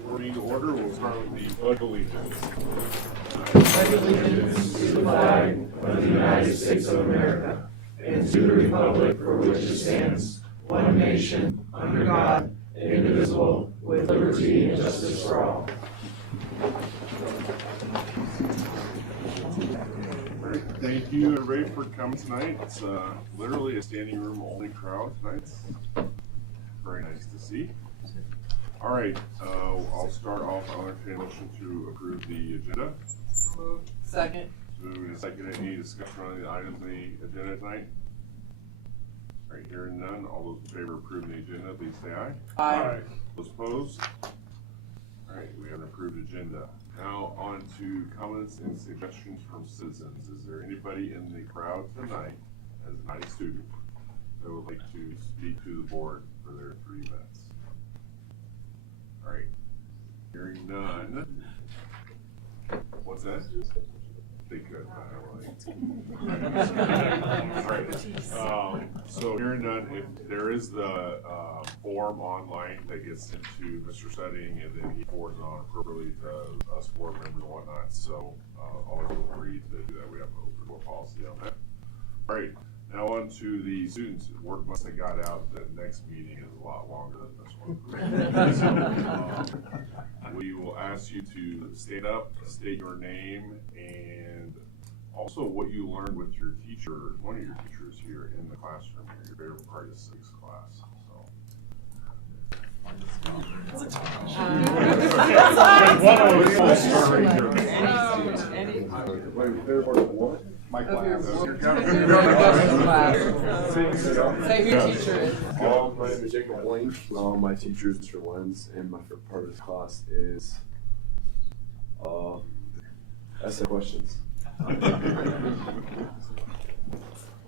According to order, we'll start with the Pledge of Allegiance. Pledge allegiance to the flag of the United States of America and to the republic for which it stands, one nation, under God, indivisible, with liberty and justice for all. Great. Thank you, everybody, for coming tonight. It's literally a standing room only crowd tonight. It's very nice to see. All right, I'll start off. I'll entertain a motion to approve the agenda. Moved. Second. Moved and seconded. Any discussion on the items on the agenda tonight? All right, hearing none. All those in favor of approving the agenda, please say aye. Aye. Those opposed? All right, we have an approved agenda. Now on to comments and suggestions from citizens. Is there anybody in the crowd tonight, as a nice student, that would like to speak to the board for their 3 minutes? All right, hearing none. What's that? They could, all right. So hearing none, if there is the form online that gets sent to Mr. Studding, and then he forwards it on appropriately to us board members and whatnot. So always feel free to do that. We have an open door policy on that. All right. Now on to the students. Word must have got out that next meeting is a lot longer than this one. So, we will ask you to stand up, state your name, and also what you learned with your teacher, one of your teachers here in the classroom, your favorite part of 6th class. My class. Say who your teacher is. My name is Jacob Lane. My teacher is Mr. Lenz, and my favorite part of this class is essay questions.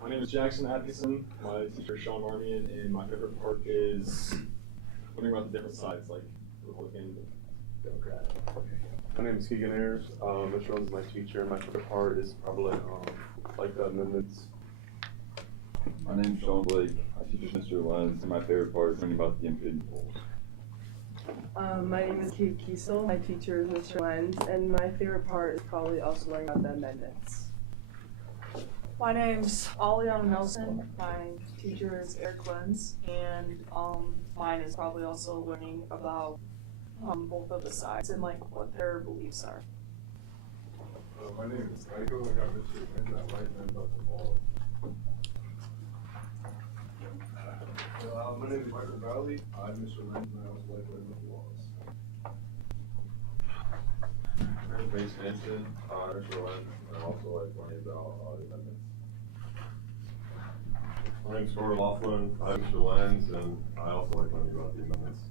My name is Jackson Atkinson. My teacher is Sean Marmion, and my favorite part is learning about the different sides, like Republican, Democrat. My name is Keegan Ayers. Mr. Lenz is my teacher, and my favorite part is probably like the amendments. My name is Sean Blake. My teacher is Mr. Lenz, and my favorite part is learning about the impeding polls. My name is Kate Kiesel. My teacher is Mr. Lenz, and my favorite part is probably also learning about the amendments. My name's Aliana Nelson. My teacher is Eric Lenz, and mine is probably also learning about both of the sides and like what their beliefs are. My name is Michael. I got Mr. Lenz. I like learning about the ball. My name is Michael Valley. I'm Mr. Lenz, and I also like learning about the laws. My name is Mace Hanson. Mr. Lenz, and I also like learning about the amendments. My name is Gordon Laughlin. I'm Mr. Lenz, and I also like learning about the amendments.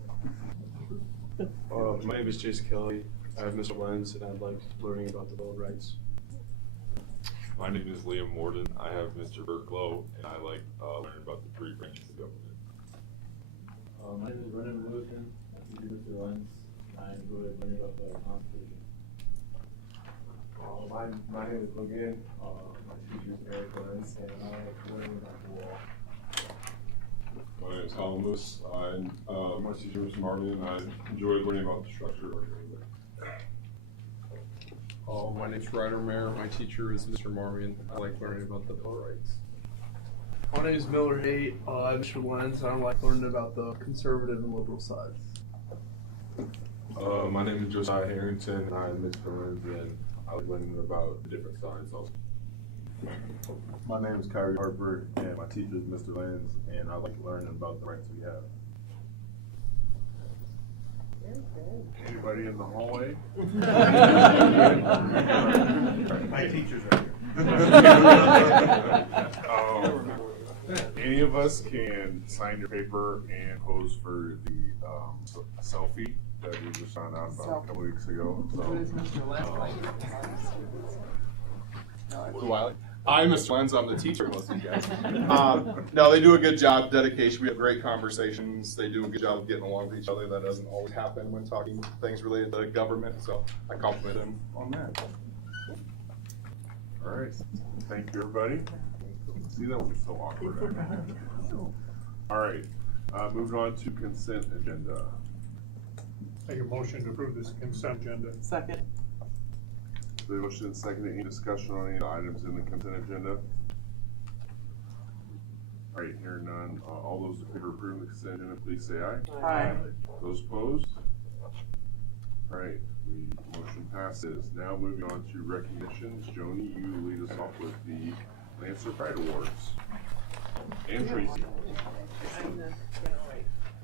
My name is Jason Kelly. I have Mr. Lenz, and I like learning about the Bill of Rights. My name is Liam Morden. I have Mr. Burklow, and I like learning about the 3 branches of government. My name is Brendan Wilson. I teach Mr. Lenz. I enjoy learning about the Constitution. My name is Logan. My teacher is Eric Lenz, and I like learning about the law. My name is Colin Lewis. My teacher is Mr. Martin, and I enjoy learning about the structure of our government. My name is Ryder Mayer. My teacher is Mr. Marmion. I like learning about the Bill of Rights. My name is Miller Haight. I'm Mr. Lenz. I like learning about the conservative and liberal sides. My name is Josiah Harrington, and I'm Mr. Lenz, and I like learning about the different sides also. My name is Kyrie Harper, and my teacher is Mr. Lenz, and I like learning about the rights we have. Anybody in the hallway? My teacher's right here. Any of us can sign your paper and pose for the selfie that we just found out about a couple weeks ago. I'm Mr. Lenz. I'm the teacher of most of you guys. No, they do a good job. Dedication. We have great conversations. They do a good job of getting along with each other. That doesn't always happen when talking things related to government. So I compliment them on that. All right. Thank you, everybody. See, that was so awkward. All right. Moving on to consent agenda. Make a motion to approve this consent agenda. Second. The motion and second, any discussion on any items in the consent agenda? All right, hearing none, all those in favor of approving the consent agenda, please say aye. Aye. Those opposed? All right, the motion passes. Now moving on to recognitions. Joni, you lead us off with the Lancer Pride Awards. And Tracy,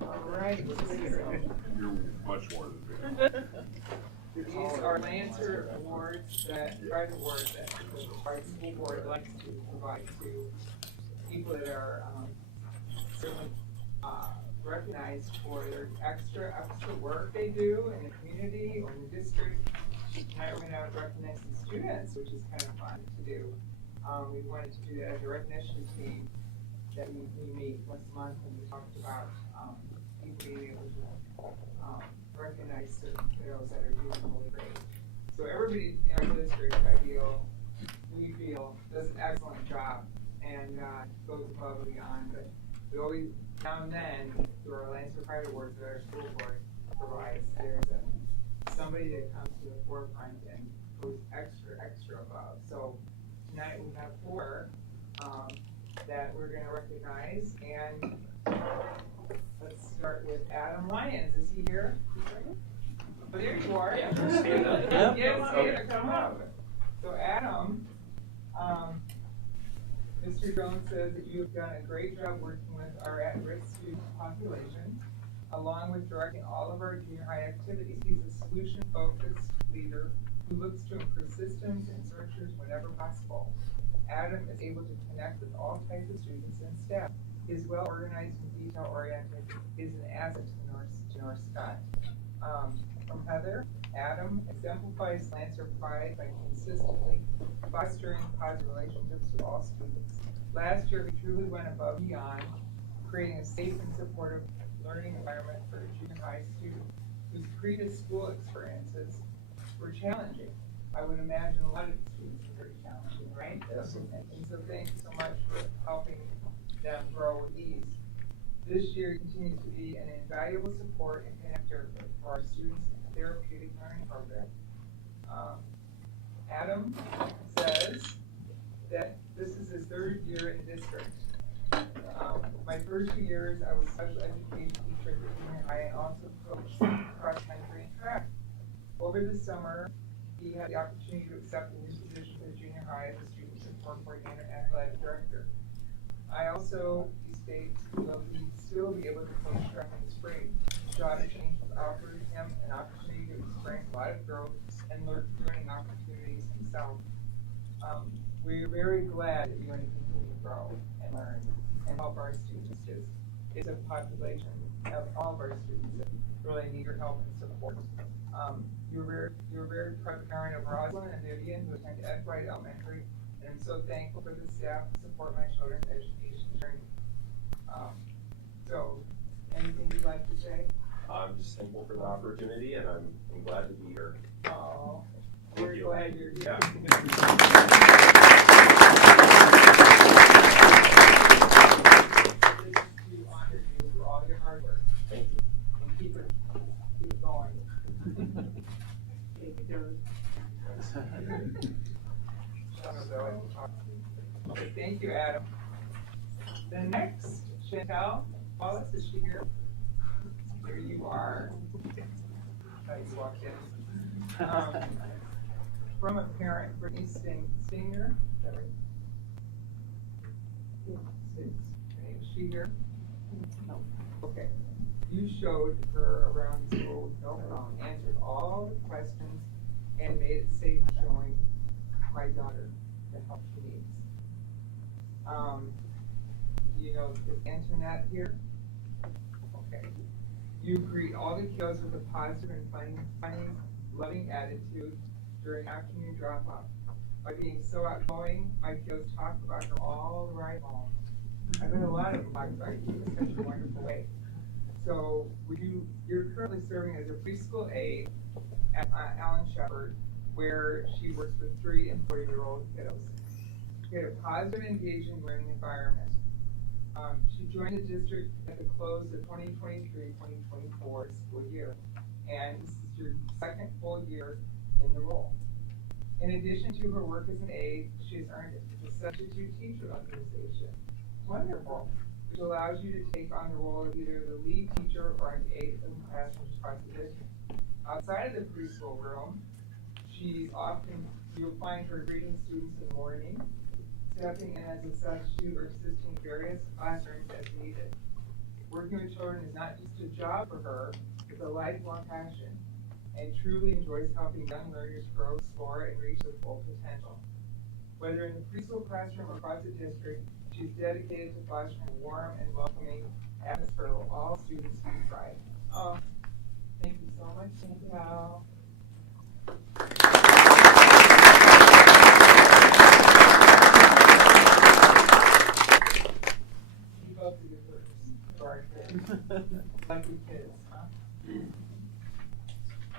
Alright. you're much more than fair. These are Lancer awards Pride awards that the Pride School Board likes to provide to people that are, certainly, recognized for their extra work they do in the community or in the district. Tonight we're gonna recognize some students, which is kind of fun to do. We wanted to do that as a recognition team that we meet once a month, and we talked about, people being able to, recognize certain kiddos that are doing really great. So everybody in our district, we feel does an excellent job and, goes above and beyond, but we always, now and then, through our Lancer Pride Awards that our school board provides, there's somebody that comes to the forefront and goes extra above. So tonight we have 4 that we're going to recognize, and let's start with Adam Lyons. Is he here? Oh, there you are. Yeah. Stand up. Yes, come up. So Adam, Mr. Jones says that you have done a great job working with our at-risk student population, along with directing all of our junior high activities. He's a solution-focused leader who looks to improve systems and structures whenever possible. Adam is able to connect with all types of students and staff. He is well organized and detail-oriented. He is an asset to North Scott. From Heather, Adam exemplifies Lancer Pride by consistently fostering positive relationships with all students. Last year, we truly went above and beyond, creating a safe and supportive learning environment for junior high students whose previous school experiences were challenging. I would imagine a lot of students are very challenging, right? Yes. And so thank you so much for helping them grow with ease. This year continues to be an invaluable support and connector for our students in the therapeutic learning program. Adam says that this is his 3rd year in the district. My first 2 years, I was a special education teacher at junior high and also coached cross country and track. Over the summer, he had the opportunity to accept a new position at junior high as a student support coordinator and athletic director. I also, he states, will he still be able to coach track in the spring. Job change has offered him an opportunity to experience a lot of growth and learning opportunities himself. We're very glad that you're going to continue to grow and learn and help our students. It's a population of all of our students that really need your help and support. You're a very proud parent of Rosalind and Vivian, who attend Ed Wright Elementary, and I'm so thankful for the staff to support my children's education journey. So, anything you'd like to say? I'm just thankful for the opportunity, and I'm glad to be here. Oh, we're glad you're here. We honor you for all your hard work. Thank you. And keep going. Okay, thank you, Adam. The next, Chantel Wallace, is she here? There you are. How you walked in. From a parent, Brittany Stinger. Is she here? No. Okay. You showed her around the school with no problem, answered all the questions, and made it safe showing my daughter the help she needs. You know, is Antoinette here? Okay. You greet all the kiddos with a positive and funny, loving attitude during afternoon drop-off. By being so outgoing, my kiddos talk about her all the ride home. I've heard a lot of them talk about you in such a wonderful way. So, you're currently serving as a preschool aide at Allen Shepherd, where she works with 3 and 4-year-old kiddos. She had a positive, engaging learning environment. She joined the district at the close of 2023-2024 school year and this is your second full year in the role. In addition to her work as an aide, she has earned the substitute teacher authorization. Wonderful. Which allows you to take on the role of either the lead teacher or an aide in the classroom across the district. Outside of the preschool room, you'll find her greeting students in the morning, stepping in as a substitute or assisting various classrooms as needed. Working with children is not just a job for her, it's a lifelong passion, and truly enjoys helping young learners grow, explore, and reach their full potential. Whether in the preschool classroom or across the district, she's dedicated to fostering a warm and welcoming atmosphere where all students can thrive. Oh, thank you so much, Chantal. You both do your work for our kids. Lucky kids, huh?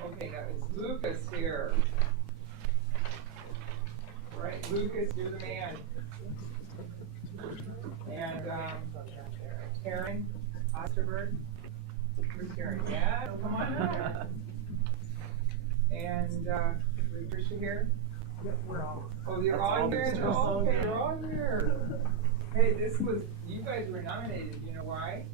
Okay, now is Lucas here? All right, Lucas, you're the man. And Karen Osterberg. Where's Karen? Yeah, come on up. And is Tricia here? Yep, we're all. Oh, you're all here? Oh, okay, you're all here. Hey, you guys were nominated. You know why?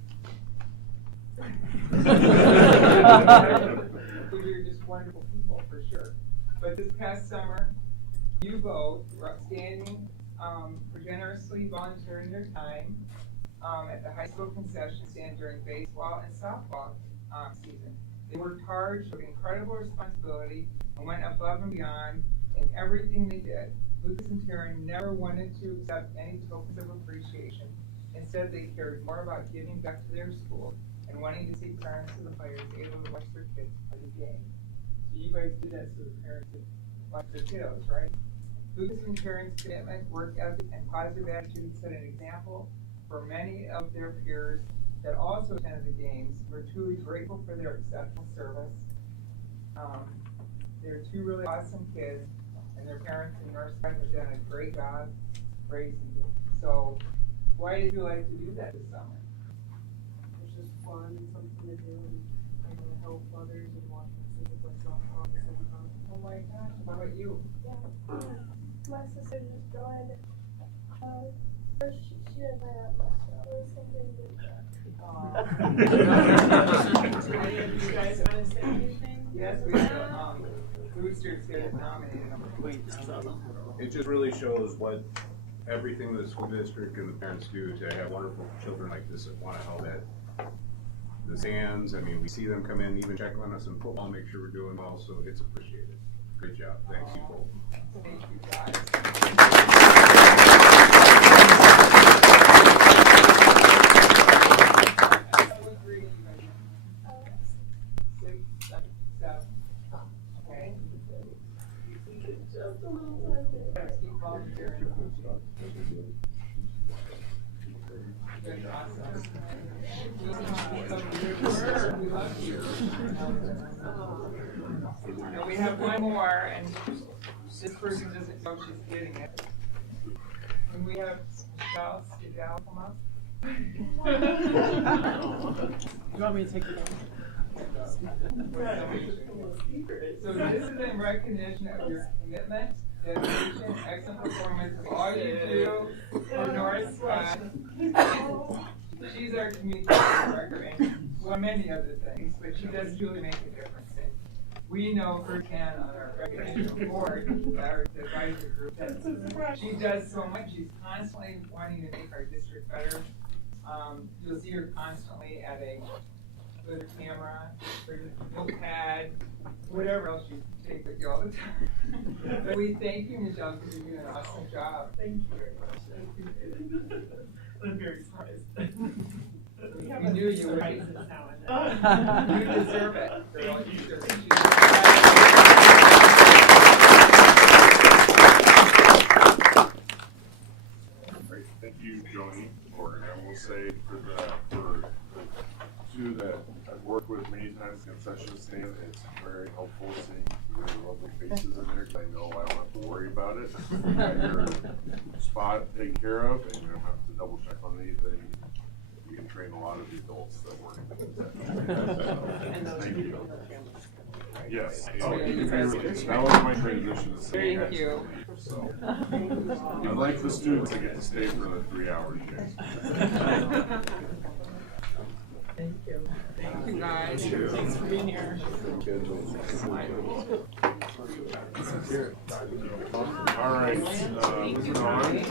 You're just wonderful people, for sure. But this past summer, you both were outstanding for generously volunteering your time at the high school concession stand during baseball and softball season. They worked hard, showed incredible responsibility, and went above and beyond in everything they did. Lucas and Taryn never wanted to accept any tokens of appreciation. Instead, they cared more about giving back to their school and wanting to see parents of the players able to watch their kids play the game. So you guys did that so the parents could watch their kiddos, right? Lucas and Taryn's commitment, work ethic, and positive attitude set an example for many of their peers that also attended the games. We're truly grateful for their exceptional service. They're two really awesome kids, and their parents and Northside have done a great job raising them. So, why did you like to do that this summer? It's just fun and something to do, and help others and watch my sister play softball at the same time. Oh my gosh, how about you? Yeah. My sister just joined. First she didn't play that much, so it was something good. Any of you guys want to say anything? Yes, we have Boosters here nominated. It just really shows what everything the school district and the parents do to have wonderful children like this that want to help at the stands. I mean, we see them come in, even check on us in football, make sure we're doing well, so it's appreciated. Great job. Thanks, you both. Thank you, guys. What grade are you guys in? 6, 7, 7. Okay. Just a little time. Keep volunteering. Good, awesome. We love you. And we have one more, and this person doesn't know she's getting it. And we have Michelle Skidell come up. You want me to take it down? So this is in recognition of your commitment, dedication, excellent performance of all you do for Northwest. She's our communication director and well, many other things, but she does truly make a difference. And we know firsthand on our recognition board, our advisory group, that she does so much. She's constantly wanting to make our district better. You'll see her constantly at with a camera, or a notepad, whatever else you take with you all the time. But we thank you, Michelle, because you're doing an awesome job. Thank you very much. I'm very surprised. We knew you would be. You deserve it. Girl. You deserve it. Great. Thank you, Joni. And I will say for the two that I've worked with many times in concession stand, it's very helpful seeing your lovely faces in there because I know I don't have to worry about it. You got your spot taken care of, and you don't have to double check on anything. you can train a lot of the adults that work. And those Thank you. people in their families. Yes. Oh, That was my transition to say Thank that. you. So, I'd like the students to get to stay for the 3 hours. Thank you. Thank you, guys. Thanks for being here. All right, moving on.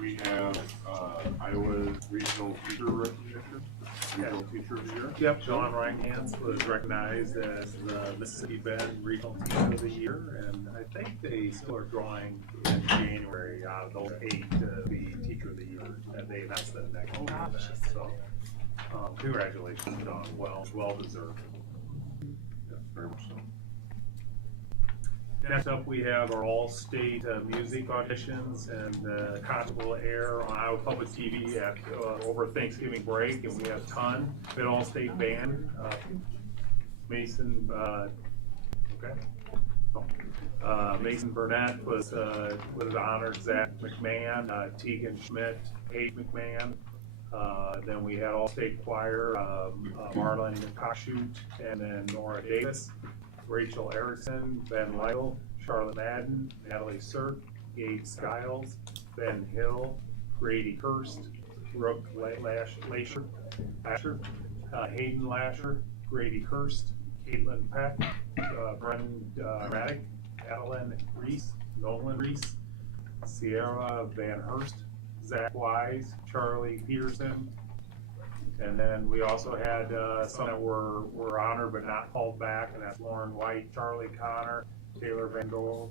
We have Iowa Regional Teacher Recognition, Regional Teacher of the Year. Yep, John Reinhans was recognized as the Mississippi Bend Regional Teacher of the Year, and I think they still are drawing in January out of those 8 to be Teacher of the Year, and they announced that next week. So, congratulations, John. Well deserved. Yeah, very much so. Next up, we have our all-state music auditions, and concert will air on Iowa Public TV at over Thanksgiving break, and we have ton. An all-state band, Mason. Mason Burnett was honored. Zach McMahon, Tegan Schmidt, Kate McMahon. Then we had all-state choir, Marlon Kashut, and then Nora Davis. Rachel Erickson, Ben Lytle, Charlotte Madden, Natalie Sirk, Gabe Skiles, Ben Hill, Grady Hurst, Brooke Lasher, Hayden Lasher, Grady Hurst, Caitlin Peck, Brendan Raddick, Adeline Reese, Nolan Reese, Sierra Van Hurst, Zach Wise, Charlie Peterson. And then we also had some that were honored but not called back, and that's Lauren White, Charlie Connor, Taylor Van Dahl,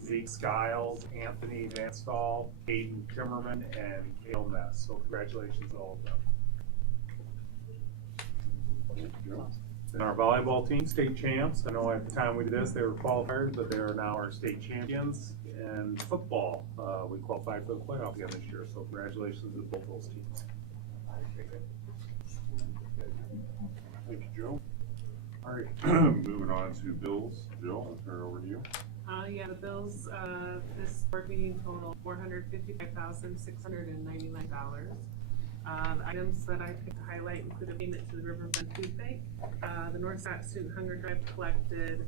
Zeke Skiles, Anthony Van Stahl, Hayden Timmerman, and Cale Ness. So congratulations to all of them. And our volleyball team, state champs. I know at the time we did this, they were qualifiers, but they are now our state champions. And football, we qualified for the playoff again this year, so congratulations to both those teams. Thank you, Joe. All right, moving on to bills. Jill, I'll turn it over to you. Yeah, the bills, this board meeting total $455,699. Items that I picked to highlight include a payment to the Riverbend Food Bank. The North Side Student Hunger Drive collected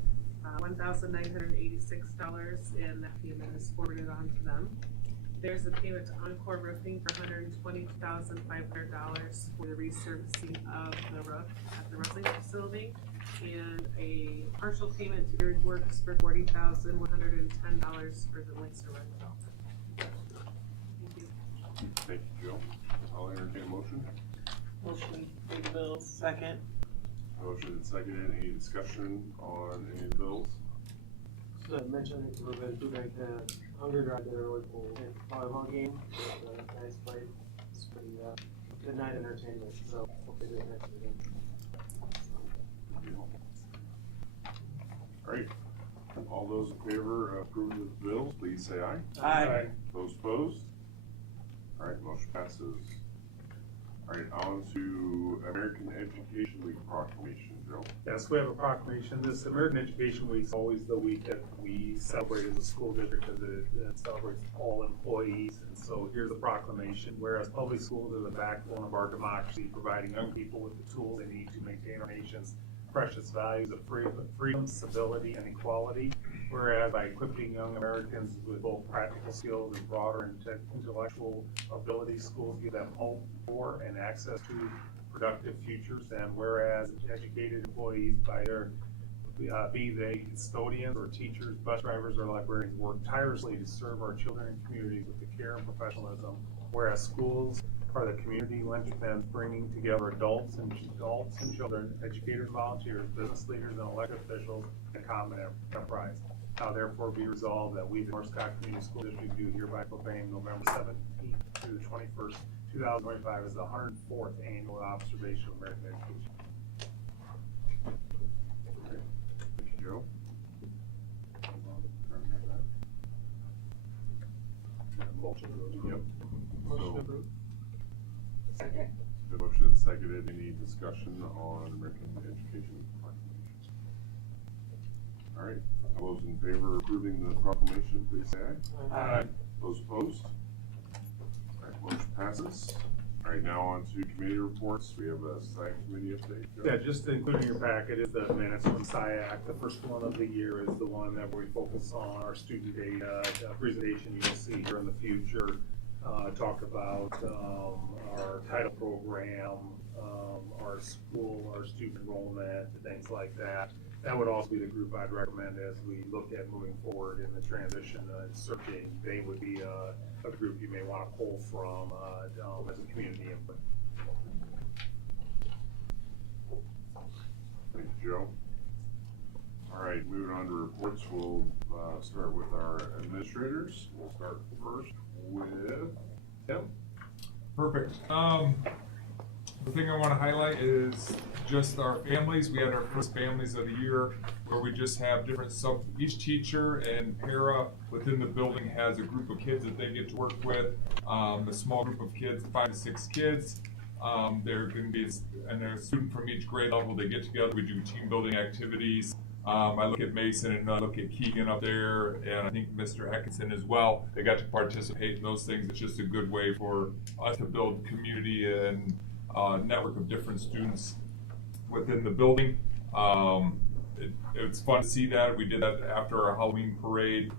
$1,986, and that payment is forwarded on to them. There's a payment to Encore Roofing for $120,500 for the resurfacing of the roof at the wrestling facility, and a partial payment to Earth Works for $40,110 for the Leinster rental. Thank you. Thank you, Jill. I'll entertain a motion. Motion to pay the bills. Second. Motion and seconded. Any discussion on any of the bills? So I mentioned it for the Food Bank, Hunger Drive there with the volleyball game. Nice play. It's pretty good night entertainment. So hope they do it next weekend. All right. All those in favor of approving the bills, please say aye. Aye. Those opposed? All right, motion passes. All right, on to American Education Week proclamation, Joe. Yes, we have a proclamation. This American Education Week is always the week that we celebrate as a school district because it celebrates all employees. And so here's a proclamation. Whereas public schools are the backbone of our democracy, providing young people with the tools they need to maintain our nation's precious values of freedom, stability, and equality. Whereas by equipping young Americans with both practical skills and broader intellectual abilities, schools give them hope for and access to productive futures. And whereas educated employees, by their be they custodians or teachers, bus drivers, or librarians, work tirelessly to serve our children and communities with the care and professionalism. Whereas schools are the community linchpins bringing together adults and children, educators, volunteers, business leaders, and elected officials in a common enterprise. Now therefore be resolved that we, the North Scott Community School District, do hereby proclaim November 17th through the 21st, 2025 as the 104th annual observation of American education. Thank you, Joe. Yep. Motion approved. Second. The motion is seconded. Any discussion on American Education proclamation? All right, all those in favor of approving the proclamation, please say aye. Aye. Those opposed? All right, motion passes. All right, now on to committee reports. We have a SIAC committee update. Joe? Yeah, just including your packet is the minutes from SIAC. The first one of the year is the one that we focus on our student data presentation you'll see here in the future. Talk about our title program, our school, our student enrollment, things like that. That would also be the group I'd recommend as we look at moving forward in the transition and searching. They would be a group you may want to pull from as a community input. Thank you, Joe. All right, moving on to reports, we'll start with our administrators. We'll start first with Tim. Perfect. The thing I want to highlight is just our families. We had our first families of the year where we just have different each teacher and para within the building has a group of kids that they get to work with. A small group of kids, 5 to 6 kids. They're going to be a student from each grade level. They get together. We do team building activities. I look at Mason and I look at Keegan up there, and I think Mr. Heckinson as well. They got to participate in those things. It's just a good way for us to build community and network of different students within the building. It's fun to see that. We did that after our Halloween parade.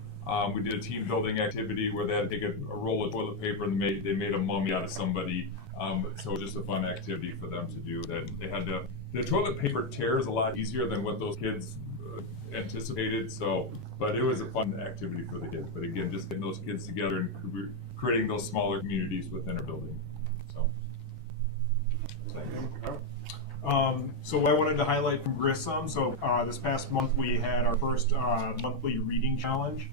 We did a team building activity where they had to take a roll of toilet paper and they made a mummy out of somebody. So just a fun activity for them to do. That they had to. The toilet paper tear is a lot easier than what those kids anticipated. But it was a fun activity for the kids. But again, just getting those kids together and creating those smaller communities within our building. So what I wanted to highlight from Grissom, this past month we had our first monthly reading challenge,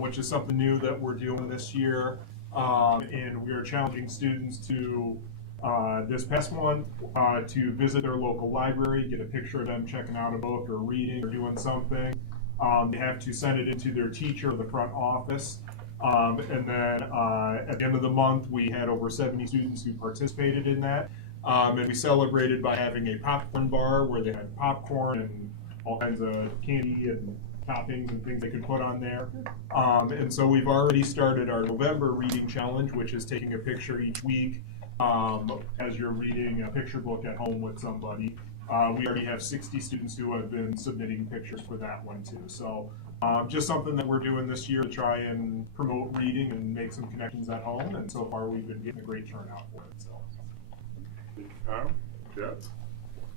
which is something new that we're doing this year. And we are challenging students to, this past one, to visit their local library, get a picture of them checking out a book or reading or doing something. They have to send it into their teacher or the front office. And then at the end of the month, we had over 70 students who participated in that. And we celebrated by having a popcorn bar where they had popcorn and all kinds of candy and toppings and things they could put on there. And so we've already started our November reading challenge, which is taking a picture each week as you're reading a picture book at home with somebody. We already have 60 students who have been submitting pictures for that one too. So just something that we're doing this year to try and promote reading and make some connections at home. And so far we've been getting a great turnout for it. So. Kyle? Jeff?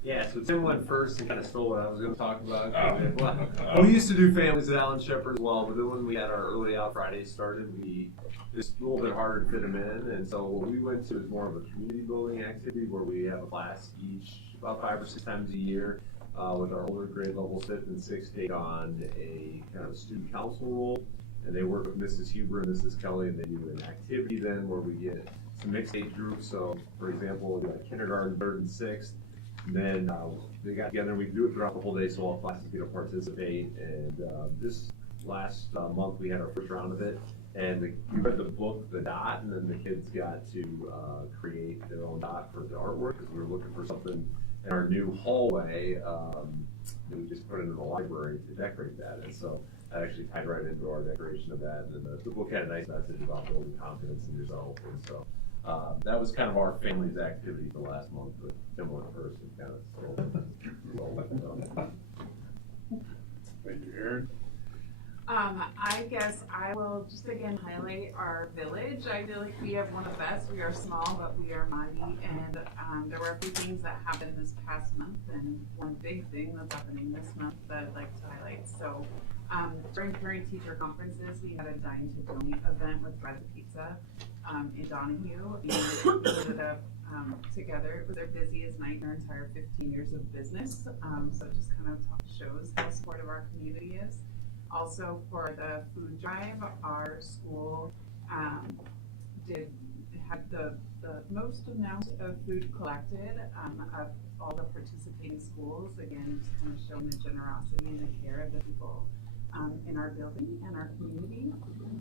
Yeah, so Tim went first and kind of stole what I was going to talk about. Well, we used to do families at Allen Shepherd as well, but then when we had our early out Fridays started, it's a little bit harder to fit them in. And so what we went to is more of a community building activity where we have a class each about 5 or 6 times a year with our older grade levels 5th and 6th take on a kind of a student council role. And they work with Mrs. Huber and Mrs. Kelly, and they do an activity then where we get some mixed age groups. So, for example, like kindergarten, 3rd and 6th. And then they got together and we do it throughout the whole day so all classes get to participate. And this last month we had our first round of it. And we read the book, The Dot, and then the kids got to create their own dot for the artwork because we were looking for something in our new hallway that we just put into the library to decorate that. And so that actually tied right into our decoration of that. And the book had a nice message about building confidence in yourself. And so that was kind of our family's activity for last month, but similar person kind of. Thank you, Aaron. I guess I will just again highlight our village. I feel like we have one of the best. We are small, but we are mighty. And there were a few things that happened this past month, and one big thing that's happening this month that I'd like to highlight. So during parent teacher conferences, we had a Dine to Donate event with Bread Pizza in Donahue. And we ended up together. It was their busiest night in their entire 15 years of business. So it just kind of shows how supportive our community is. Also, for the food drive, our school had the most amount of food collected of all the participating schools. Again, just kind of showing the generosity and the care of the people in our building and our community.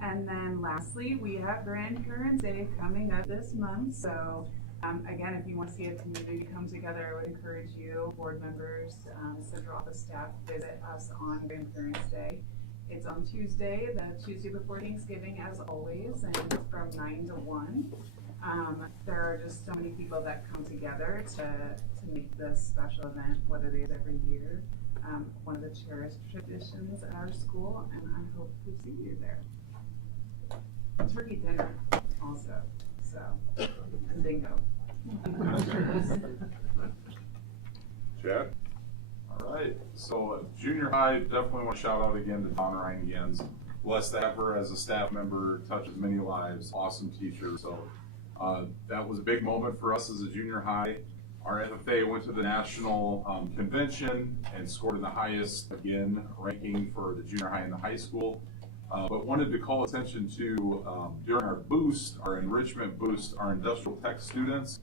And then lastly, we have Grandparents' Day coming up this month. So Again, if you want to see a community come together, I would encourage you, board members, central office staff, visit us on Grandparents' Day. It's on Tuesday, the Tuesday before Thanksgiving, as always, and it's from 9 to 1. There are just so many people that come together to make this special event what it is every year. One of the cherished traditions at our school, and I hope to see you there. Turkey dinner also, so, and bingo. Chad? All right, so junior high, definitely want to shout out again to Donna Ryan-Gens. Blessed to have her as a staff member, touches many lives, awesome teacher. So that was a big moment for us as a junior high. Our FFA went to the national convention and scored in the highest, again, ranking for the junior high and the high school. But wanted to call attention to, during our boost, our enrichment boost, our industrial tech students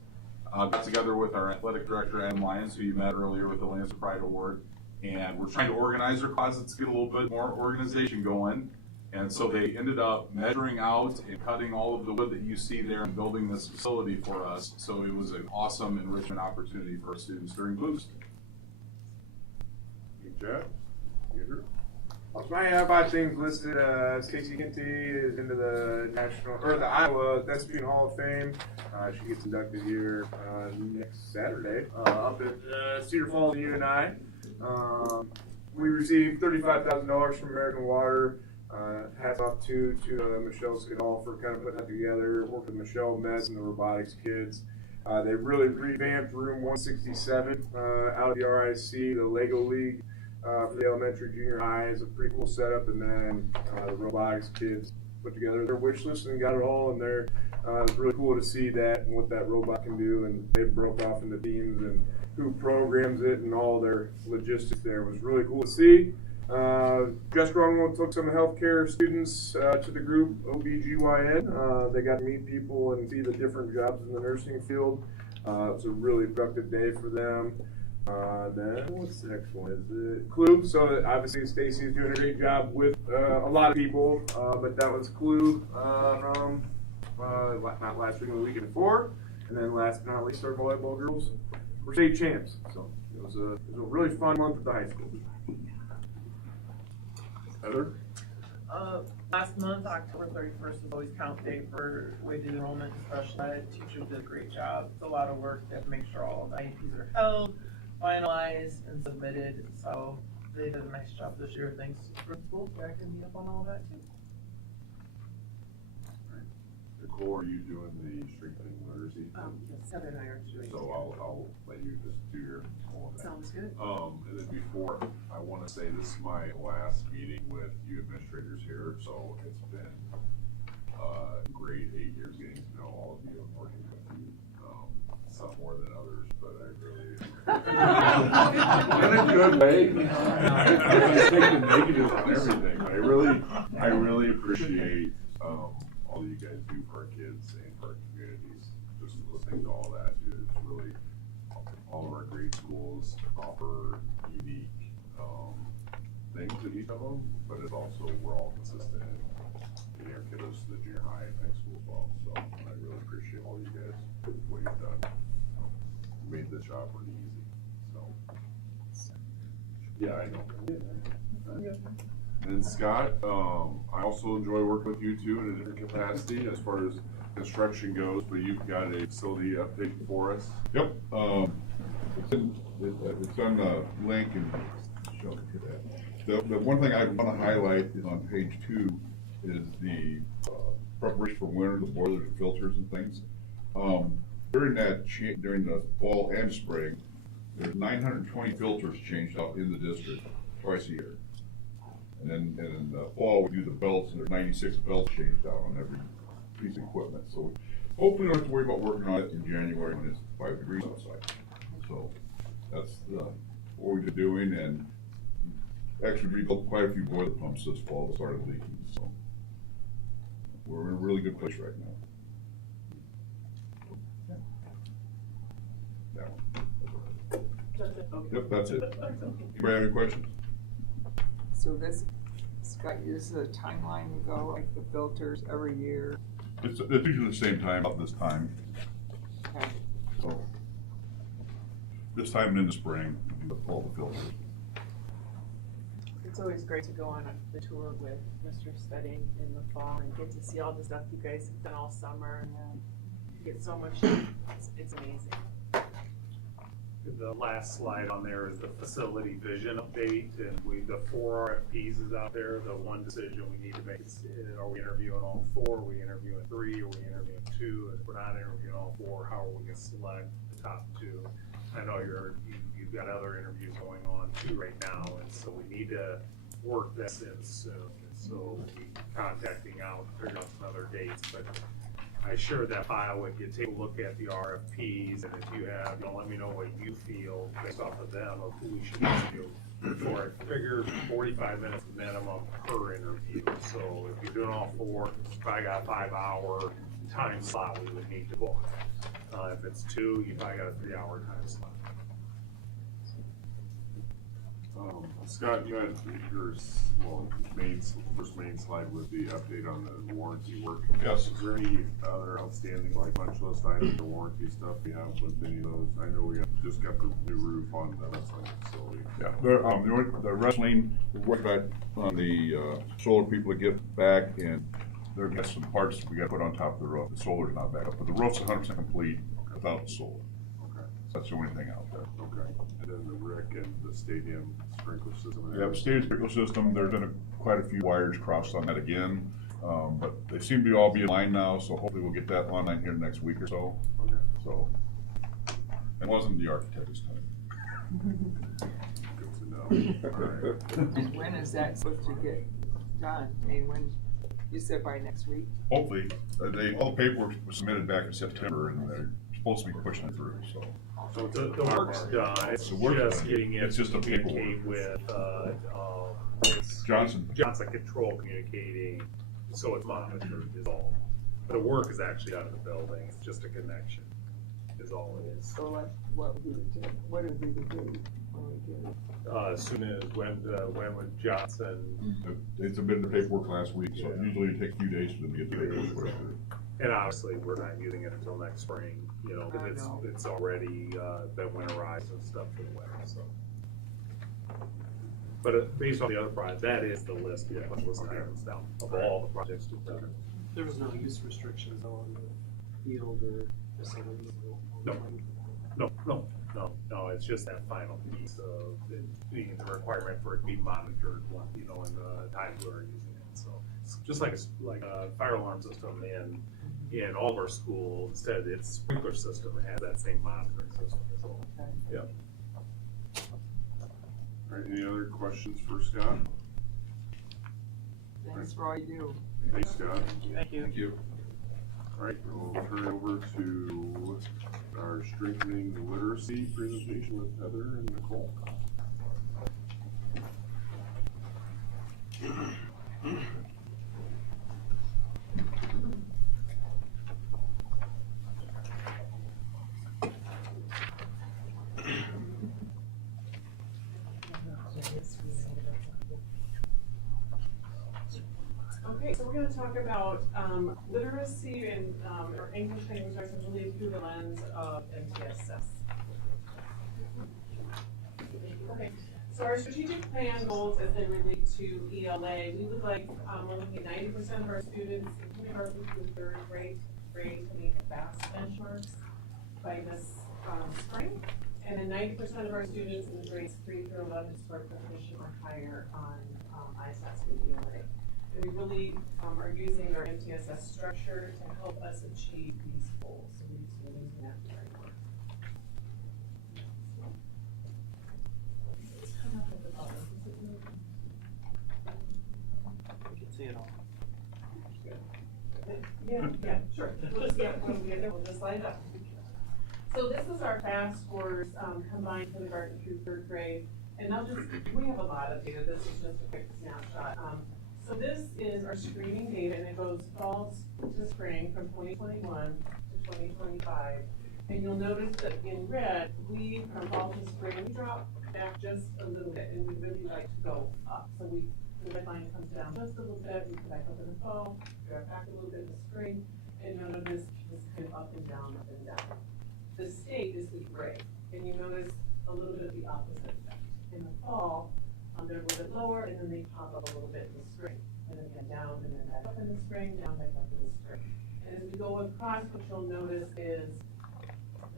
got together with our athletic director, Adam Lyons, who you met earlier with the Lancer Pride Award. And we're trying to organize our closets, get a little bit more organization going. And so they ended up measuring out and cutting all of the wood that you see there and building this facility for us. So it was an awesome enrichment opportunity for our students during Boost. Chad? Andrew? So I have 5 things listed. Casey Hinty is into the the Iowa Thespian Hall of Fame. She gets inducted here next Saturday up at Cedar Falls UNI. We received $35,000 from American Water. Hats off to Michelle Skidall for kind of putting that together. Worked with Michelle Metz and the robotics kids. They really revamped room 167 out of the RIC, the Lego League. For the elementary, junior high is a pretty cool setup, and then the robotics kids put together their wish list and got it all, and they're it's really cool to see that and what that robot can do, and they broke off into teams and who programs it and all their logistics there was really cool to see. Jess Grunwald took some healthcare students to the group OBGYN. They got to meet people and see the different jobs in the nursing field. It was a really productive day for them. Then what's the next one? Is it Clue? So obviously Stacy is doing a great job with a lot of people, but that was Clue not last week, but the weekend before. And then last but not least, our volleyball girls were state champs. So it was a really fun month at the high school. Heather? Last month, October 31st, was always count day for weighted enrollment and special ed. Teachers did a great job. It's a lot of work. They have to make sure all of the IEPs are held, finalized, and submitted. So they did a nice job this year. Thanks to principals backing me up on all that too. Nicole, are you doing the strengthening literacy? Yes, Heather and I are doing. So I'll let you just do your whole thing. Sounds good. And then before, I want to say this is my last meeting with you administrators here, so it's been a great 8 years getting to know all of you and working with you. Some more than others, but I really, in a good way. I'm taking negative on everything. I really appreciate all you guys do for our kids and for our communities. Just listening to all that, it's really all of our great schools offer unique things to each of them, but it's also we're all consistent in getting our kiddos to the junior high and high school as well. So I really appreciate all you guys, what you've done. You made the job pretty easy. So yeah, I know. And Scott, I also enjoy working with you too in a different capacity as far as construction goes, but you've got a facility update for us. Yep. It's on the link and show you that. The one thing I want to highlight is on page 2 is the preparation for winter, the boilers and filters and things. During the fall and spring, there's 920 filters changed out in the district twice a year. And then in the fall, we do the belts, and there's 96 belts changed out on every piece of equipment. So hopefully we don't have to worry about working on it in January when it's 5 degrees outside. So that's what we've been doing, and actually rebuilt quite a few boiler pumps this fall that started leaking. So we're in a really good place right now. That one. That's it. Okay. Yep, that's it. Anybody have any questions? So this, Scott, is the timeline you go, like the filters every year? It's usually the same time, about this time. Okay. So, this time in the spring, with all the filters. It's always great to go on the tour with Mr. Stedding in the fall and get to see all the stuff you guys have done all summer and get so much. It's amazing. The last slide on there is the facility vision update, and the 4 RFPs is out there. The one decision we need to make is, are we interviewing all 4? Are we interviewing 3? Are we interviewing 2? If we're not interviewing all 4, how are we going to select the top 2? I know you've got other interviews going on too right now, and so we need to work this in soon. And so we'll be contacting out, figuring out some other dates, but I shared that file with you. Take a look at the RFPs, and if you have, let me know what you feel based off of them of who we should interview. For I figure 45 minutes minimum per interview. So if you're doing all 4, if I got a 5-hour time slot, we would need to book. If it's 2, you probably got a 3-hour time slot. Scott, you had your first main slide with the update on the warranty work. Yes. Is there any other outstanding like punch list items or warranty stuff we have with any of those? I know we just got the new roof on the wrestling facility. Yeah, the wrestling, we're working back on the solar people to get back, and there's got some parts we got to put on top of the roof. The solar's not back up, but the roof's 100% complete without the solar. Okay. That's the only thing out there. Okay. And then the RIC and the stadium sprinkler system. Yeah, stadium sprinkler system, there's been quite a few wires crossed on that again, but they seem to all be in line now, so hopefully we'll get that online here next week or so. Okay. So, it wasn't the architect this time. Good to know. All right. When is that supposed to get done? I mean, when, you said by next week? Hopefully, all the paperwork was submitted back in September, and they're supposed to be pushing it through, so. So the work's done. It's The work's just done. getting it It's just to a communicate with Johnson. Johnson Control communicating, so it's monitored is all. The work is actually out of the building. It's just a connection is all it is. So what would we do? What did we do when we get it? As soon as when with Johnson. They submitted the paperwork last week, so usually it takes a few days for them to get the paperwork. And obviously, we're not using it until next spring, because it's already been winterized and stuff for the winter, so. But based on the other project, that is the list, punch list items now of all the projects to be done. There was no use restrictions on the field or facilities? No, it's just that final piece of the requirement for it to be monitored, in the times we're using it, so. It's just like a fire alarm system in all of our schools, instead its sprinkler system has that same monitoring system, so, yeah. All right, any other questions for Scott? Thanks for all you do. Thanks, Scott. Thank you. Thank you. All right, we'll turn it over to our strengthening the literacy presentation with Heather and Nicole. Okay, so we're going to talk about literacy and or English language arts really through the lens of MTSS. Okay, so our strategic plan goals as they relate to ELA, we would like, we're looking at 90% of our students in kindergarten through third grade to meet FAST benchmarks by this spring. And then 90% of our students in grades 3 through 11 score proficient or higher on ISATs and ELA. And we really are using our MTSS structure to help us achieve these goals. So we're using that framework. You can see it all. Yeah, sure. We'll just slide up. So this is our FAST scores combined kindergarten through third grade. And we have a lot of data. This is just a quick snapshot. So this is our screening data, and it goes fall to spring from 2021 to 2025. And you'll notice that in red, from fall to spring, we drop back just a little bit, and we really like to go up. So the red line comes down just a little bit, we come back up in the fall, drop back a little bit in the spring, and you'll notice this kind of up and down, up and down. the state is the gray, and you notice a little bit of the opposite effect. In the fall, they're a little bit lower, and then they pop up a little bit in the spring, and then again down, and then back up in the spring, down, back up in the spring. And as we go across, what you'll notice is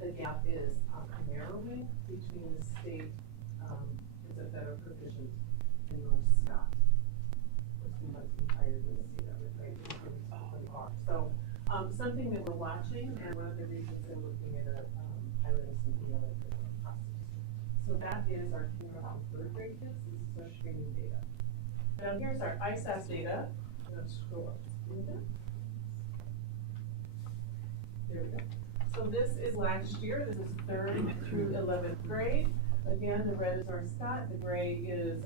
the gap is narrowing between the state kids that are proficient in North Scott. It's much higher than the state of it, right? So something that we're watching, and one of the reasons they're looking at a piloting some ELA across the district. So that is our kindergarten third grade kids. This is our screening data. Now here's our ISAS data. I'm going to scroll up just a little bit. There we go. So this is last year. This is 3rd through 11th grade. Again, the red is North Scott. The gray is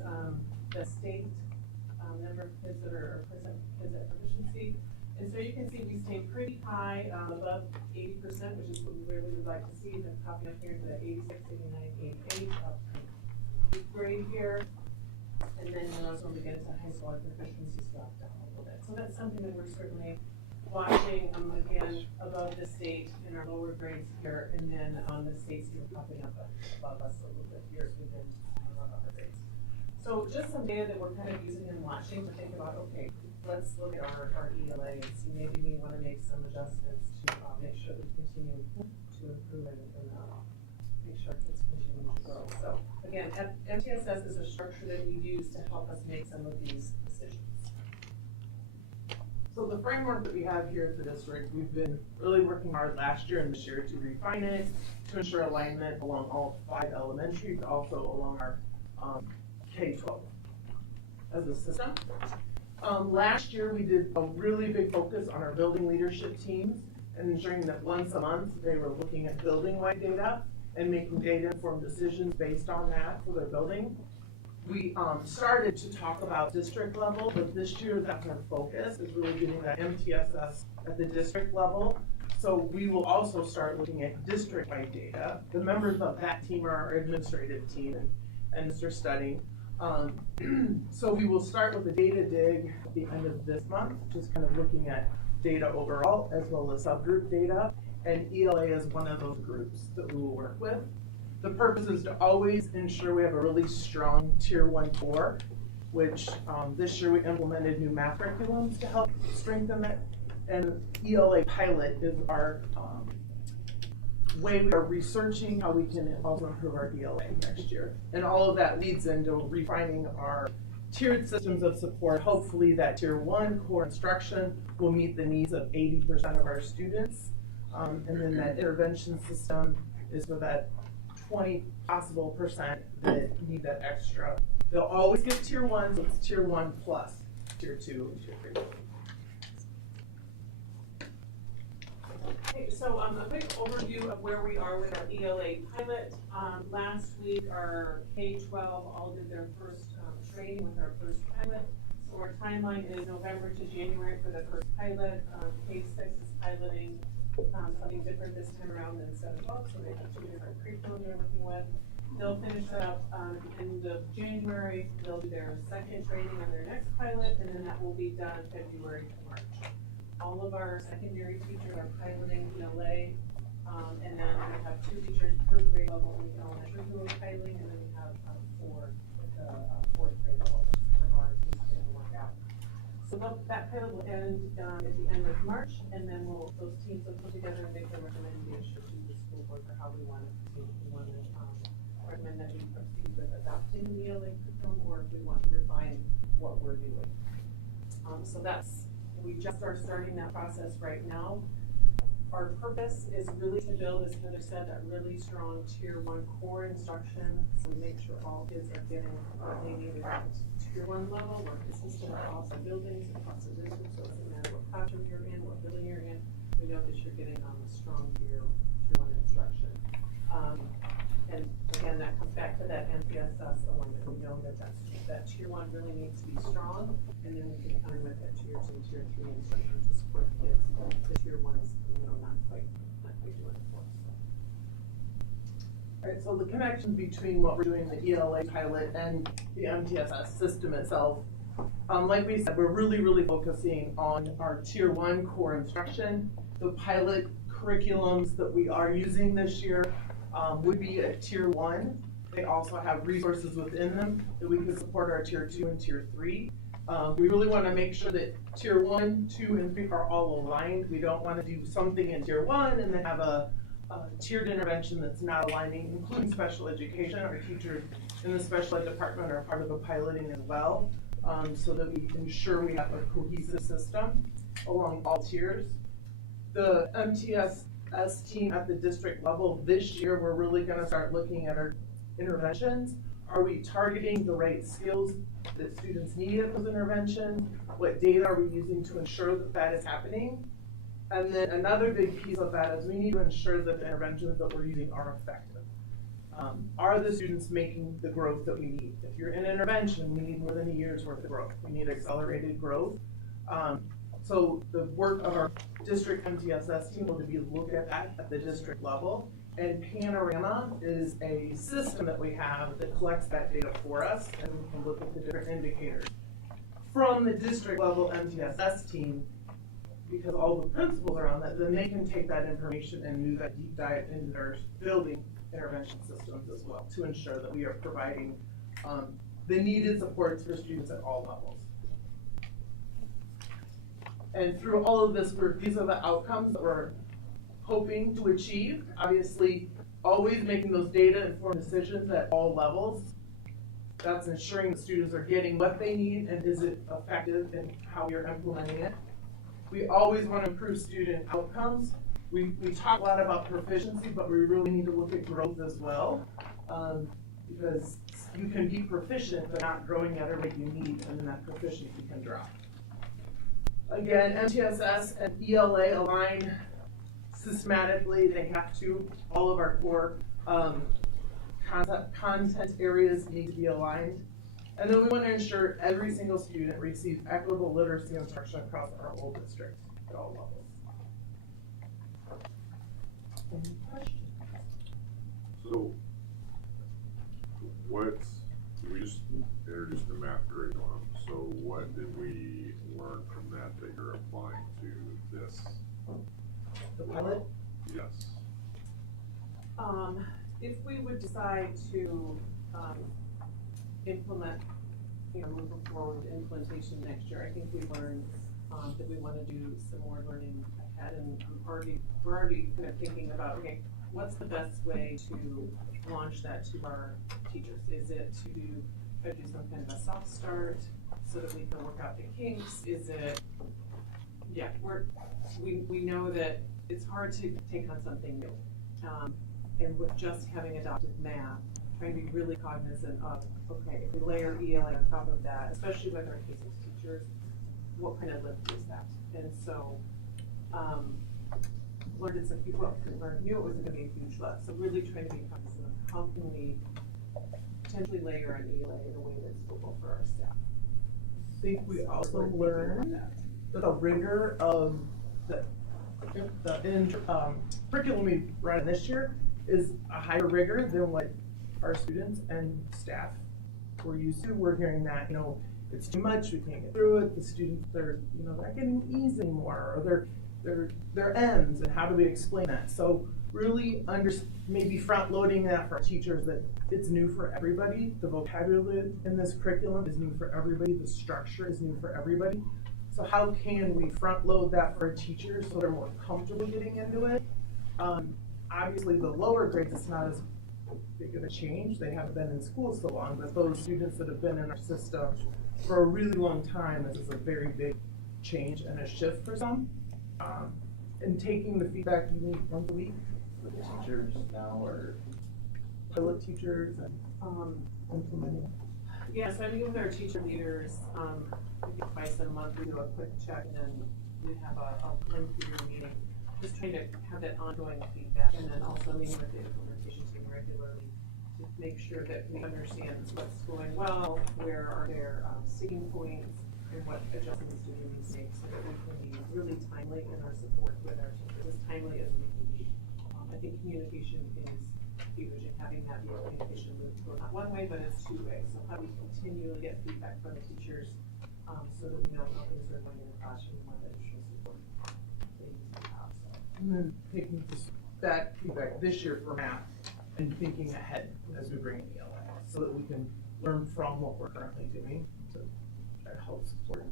the state number of kids that are kids at proficiency. And so you can see we stayed pretty high, above 80%, which is what we really would like to see. The copy up here to the 86, 89, 88, up grade here. And then you notice when we get into high school, our proficiencies drop down a little bit. So that's something that we're certainly watching, again, above the state in our lower grades here, and then on the states here popping up above us a little bit here as we get into our upper grades. So just some data that we're kind of using and watching to think about, okay, let's look at our ELA and see maybe we want to make some adjustments to make sure we continue to improve and make sure kids continue to grow. So again, MTSS is a structure that we use to help us make some of these decisions. So the framework that we have here at the district, we've been really working hard last year and this year to refine it, to ensure alignment along all 5 elementary, but also along our K-12 as a system. Last year we did a really big focus on our building leadership teams and ensuring that once a month they were looking at building-wide data and making data-informed decisions based on that for their building. We started to talk about district level, but this year that's our focus is really getting that MTSS at the district level. So we will also start looking at district-wide data. The members of that team are our administrative team and Mr. Studying. So we will start with a data dig at the end of this month, just kind of looking at data overall as well as subgroup data. And ELA is one of those groups that we will work with. The purpose is to always ensure we have a really strong Tier 1 core, which this year we implemented new math curriculums to help strengthen that. And ELA pilot is our way we are researching how we can also improve our ELA next year. And all of that leads into refining our tiered systems of support. Hopefully that Tier 1 core instruction will meet the needs of 80% of our students. And then that intervention system is for that 20% possible that need that extra. They'll always get Tier 1, so it's Tier 1 plus Tier 2 and Tier 3. Okay, so a quick overview of where we are with our ELA pilot. Last week, our K-12 all did their first training with our first pilot. So our timeline is November to January for the first pilot. K-6 is piloting something different this time around than 7-12, so they have 2 different curriculum they're working with. They'll finish that up at the end of January. They'll do their second training on their next pilot, and then that will be done February to March. All of our secondary teachers are piloting ELA, and then we have 2 teachers per grade level in the elementary who are piloting, and then we have 4 at the 4th grade level for our teams to work out. So that pilot will end at the end of March, and then those teams will put together and make a recommendation to the school board for how we want to proceed. If we want to recommend that we proceed with adopting the ELA curriculum, or if we want to refine what we're doing. So we just are starting that process right now. Our purpose is really to build, as Heather said, that really strong Tier 1 core instruction, so we make sure all kids are getting what they need at Tier 1 level. We're consistent across our buildings, across the district, so it doesn't matter what classroom you're in, what building you're in, we know that you're getting a strong Tier 1 instruction. And again, that comes back to that MTSS alignment. We know that that Tier 1 really needs to be strong, and then we can kind of with that Tier 2, Tier 3 instruction to support the kids. The Tier 1 is, not quite doing it for us. All right, so the connection between what we're doing, the ELA pilot and the MTSS system itself, like we said, we're really focusing on our Tier 1 core instruction. The pilot curriculums that we are using this year would be at Tier 1. They also have resources within them that we can support our Tier 2 and Tier 3. We really want to make sure that Tier 1, 2, and 3 are all aligned. We don't want to do something in Tier 1 and then have a tiered intervention that's not aligning, including special education. Our teachers in the special ed department are part of the piloting as well, so that we ensure we have a cohesive system along all tiers. The MTSS team at the district level this year, we're really going to start looking at our interventions. Are we targeting the right skills that students need at those interventions? What data are we using to ensure that that is happening? And then another big piece of that is we need to ensure that the interventions that we're using are effective. Are the students making the growth that we need? If you're in intervention, we need more than a year's worth of growth. We need accelerated growth. So the work of our district MTSS team will be to look at that at the district level. And Panorama is a system that we have that collects that data for us, and we can look at the different indicators. From the district level MTSS team, because all the principals are on that, then they can take that information and do that deep dive into their building intervention systems as well to ensure that we are providing the needed supports for students at all levels. And through all of this, these are the outcomes that we're hoping to achieve. Obviously, always making those data-informed decisions at all levels. That's ensuring the students are getting what they need and is it effective in how you're implementing it. We always want to improve student outcomes. We talk a lot about proficiency, but we really need to look at growth as well, because you can be proficient but not growing at a rate you need, and then that proficiency can drop. Again, MTSS and ELA align systematically. They have to. All of our core content areas need to be aligned. And then we want to ensure every single student receives equitable literacy instruction across our whole district at all levels. Any questions? So, we just introduced the math curriculum, so what did we learn from that you're applying to this? The pilot? Yes. If we would decide to implement, moving forward with implementation next year, I think we learned that we want to do some more learning ahead, and we're already kind of thinking about, okay, what's the best way to launch that to our teachers? Is it to try to do some kind of a soft start so that we can work out the kinks? Is it, yeah, we know that it's hard to take on something new, and with just having adopted math, trying to be really cognizant of, okay, if we layer ELA on top of that, especially with our K-6 teachers, what kind of lift is that? And so, learned it's a few books, and knew it was going to be a huge lift. So really trying to be cognizant of how can we potentially layer an ELA in a way that's suitable for our staff. I think we also learned that the rigor of the curriculum we run this year is a higher rigor than what our students and staff were used to. We're hearing that, it's too much, we can't get through it. The students, they're not getting E's anymore, or they're M's, and how do we explain that? So really maybe front loading that for teachers, that it's new for everybody. The vocabulary in this curriculum is new for everybody. The structure is new for everybody. So how can we front load that for teachers so they're more comfortable getting into it? Obviously the lower grades, it's not as big of a change. They haven't been in school so long, but those students that have been in our system for a really long time, this is a very big change and a shift for some. And taking the feedback you need once a week with the teachers now, or pilot teachers, and implementing. Yeah, so I mean with our teacher leaders, twice a month we do a quick check, and then we have a lengthy meeting, just trying to have that ongoing feedback, and then also meeting with the implementation team regularly to make sure that we understand what's going well, where are their sticking points, and what adjustments do we need to make so that we can be really timely in our support with our teachers, as timely as we can be. I think communication is huge, and having that be a communication loop, not one way, but it's two ways. So how do we continually get feedback from the teachers so that we know how things are going in the classroom, what additional support they need to have. So And then taking that feedback this year for math and thinking ahead as we bring in ELA, so that we can learn from what we're currently doing to try to help support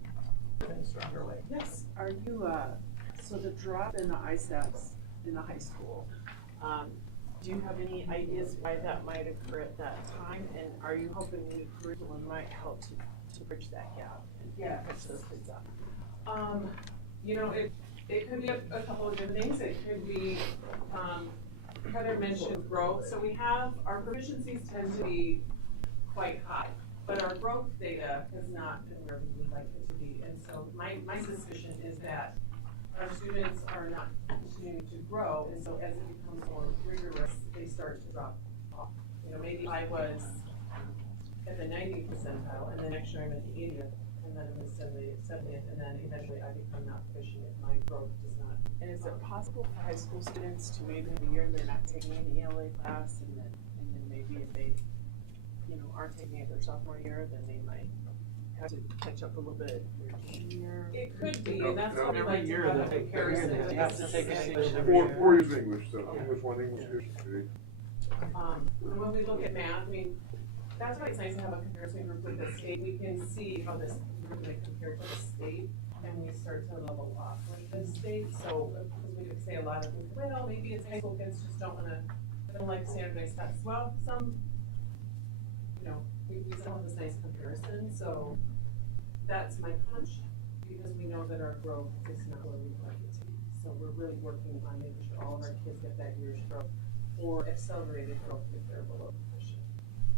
in a stronger way. Yes. Are you, so the drop in the ISAPs in the high school, do you have any ideas why that might occur at that time? And are you hoping the curriculum might help to bridge that gap and catch those kids up? You know, it could be a couple of different things. It could be, Heather mentioned growth. So we have, our proficiencies tend to be quite high, but our growth data is not where we would like it to be. And so my suspicion is that our students are not continuing to grow, and so as it becomes more rigorous, they start to drop off. You know, maybe I was at the 90th percentile, and then next year I'm at the 80th, and then I'm at the 70th, and then eventually I become not proficient if my growth does not. And is it possible for high school students to maybe in the year they're not taking an ELA class, and then maybe if they, you know, aren't taking it their sophomore year, then they might have to catch up a little bit their junior? It could be, and that's what every year have a they comparison. have to take an English Four years of English, so English 1, English 2. And when we look at math, I mean, that's why it's nice to have a comparison group with the state. We can see how this group may compare to the state, and we start to level off with the state. So, because we could say a lot of things, well, maybe it's high school kids just don't like standardized tests. Well, some, you know, we still have this nice comparison, so that's my hunch, because we know that our growth is not where we'd like it to be. So we're really working on making sure all of our kids get that year's growth or accelerated growth if they're below proficient.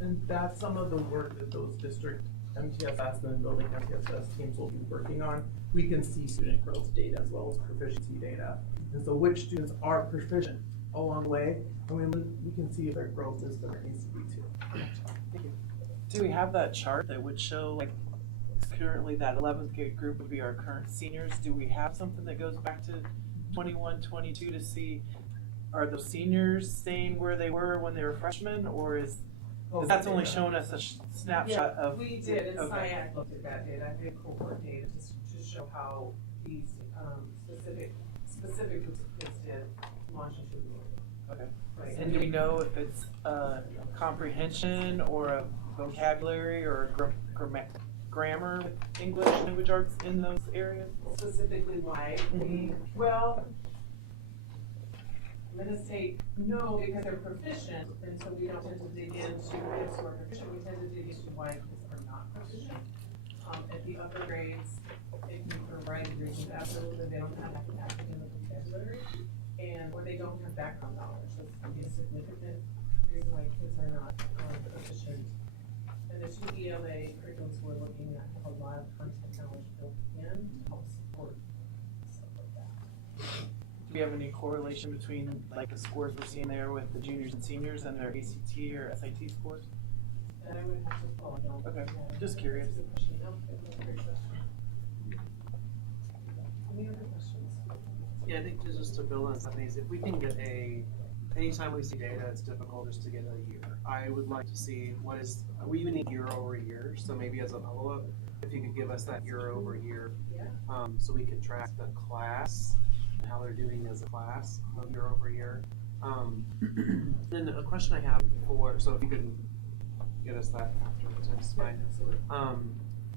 And that's some of the work that those district MTSS and building MTSS teams will be working on. We can see student growth data as well as proficiency data. And so which students are proficient along the way, and we can see if their growth is where it needs to be too. Thank you. Do we have that chart that would show, like, currently that 11th grade group would be our current seniors? Do we have something that goes back to 21, 22 to see, are the seniors staying where they were when they were freshmen, or is that's only showing us a snapshot of? We did, and okay. SciAC looked at that data, I did cohort data to show how these specific groups of kids did longitudinally. Okay. Right. And do we know if it's comprehension or a vocabulary or grammar, English, language arts in those areas? Specifically why? Well, I'm gonna say no, because they're proficient, and so we don't tend to dig into kids who are proficient, we tend to dig into why kids are not proficient. At the upper grades, it can be for a variety of reasons, absolutely, they don't have academic vocabulary, or they don't have background knowledge, so it's a significant reason why kids are not proficient. And the two ELA curriculums we're looking at have a lot of content knowledge built in to help support stuff like that. Do we have any correlation between, like, the scores we're seeing there with the juniors and seniors and their ACT or SAT scores? And I would have to follow down. Okay, just curious. Any other questions? Yeah, I think just to build on something, if we can get anytime we see data, it's difficult just to get a year. I would like to see we even need year over year, so maybe as a follow-up, if you could give us that year over year, so we could track the class and how they're doing as a class year over year. Then a question I have so if you could get us that after that's fine.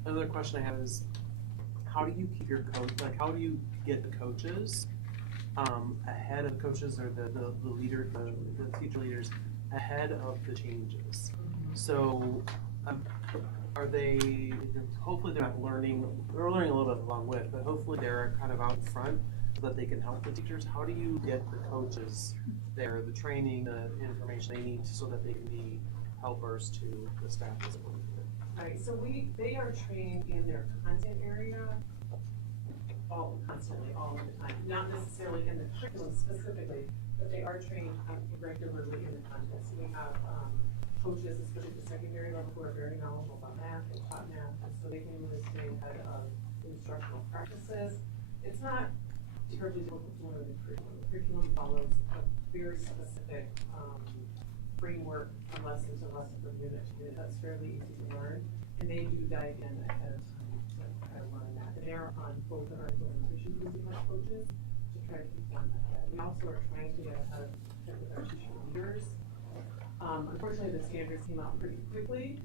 Another question I have is, how do you keep your coach, like how do you get the coaches ahead of the coaches or the leader, the teacher leaders ahead of the changes? So are they, hopefully they're not learning, they're learning a little bit along with, but hopefully they're kind of out in front so that they can help the teachers. How do you get the coaches there, the training, the information they need so that they can be helpers to the staff as well? Right, so they are trained in their content area constantly, all of the time. Not necessarily in the curriculum specifically, but they are trained regularly in the content. So we have coaches, especially at the secondary level, who are very knowledgeable about math and taught math, and so they can really stay ahead of instructional practices. It's not terribly difficult to learn the curriculum. The curriculum follows a very specific framework from lesson to lesson, from unit to unit. That's fairly easy to learn, and they do dive in ahead of time to try to learn that. And they're on both of our implementation groups with our coaches to try to keep them ahead. We we also are trying to get ahead with our teacher leaders. Unfortunately, the standards came out pretty quickly,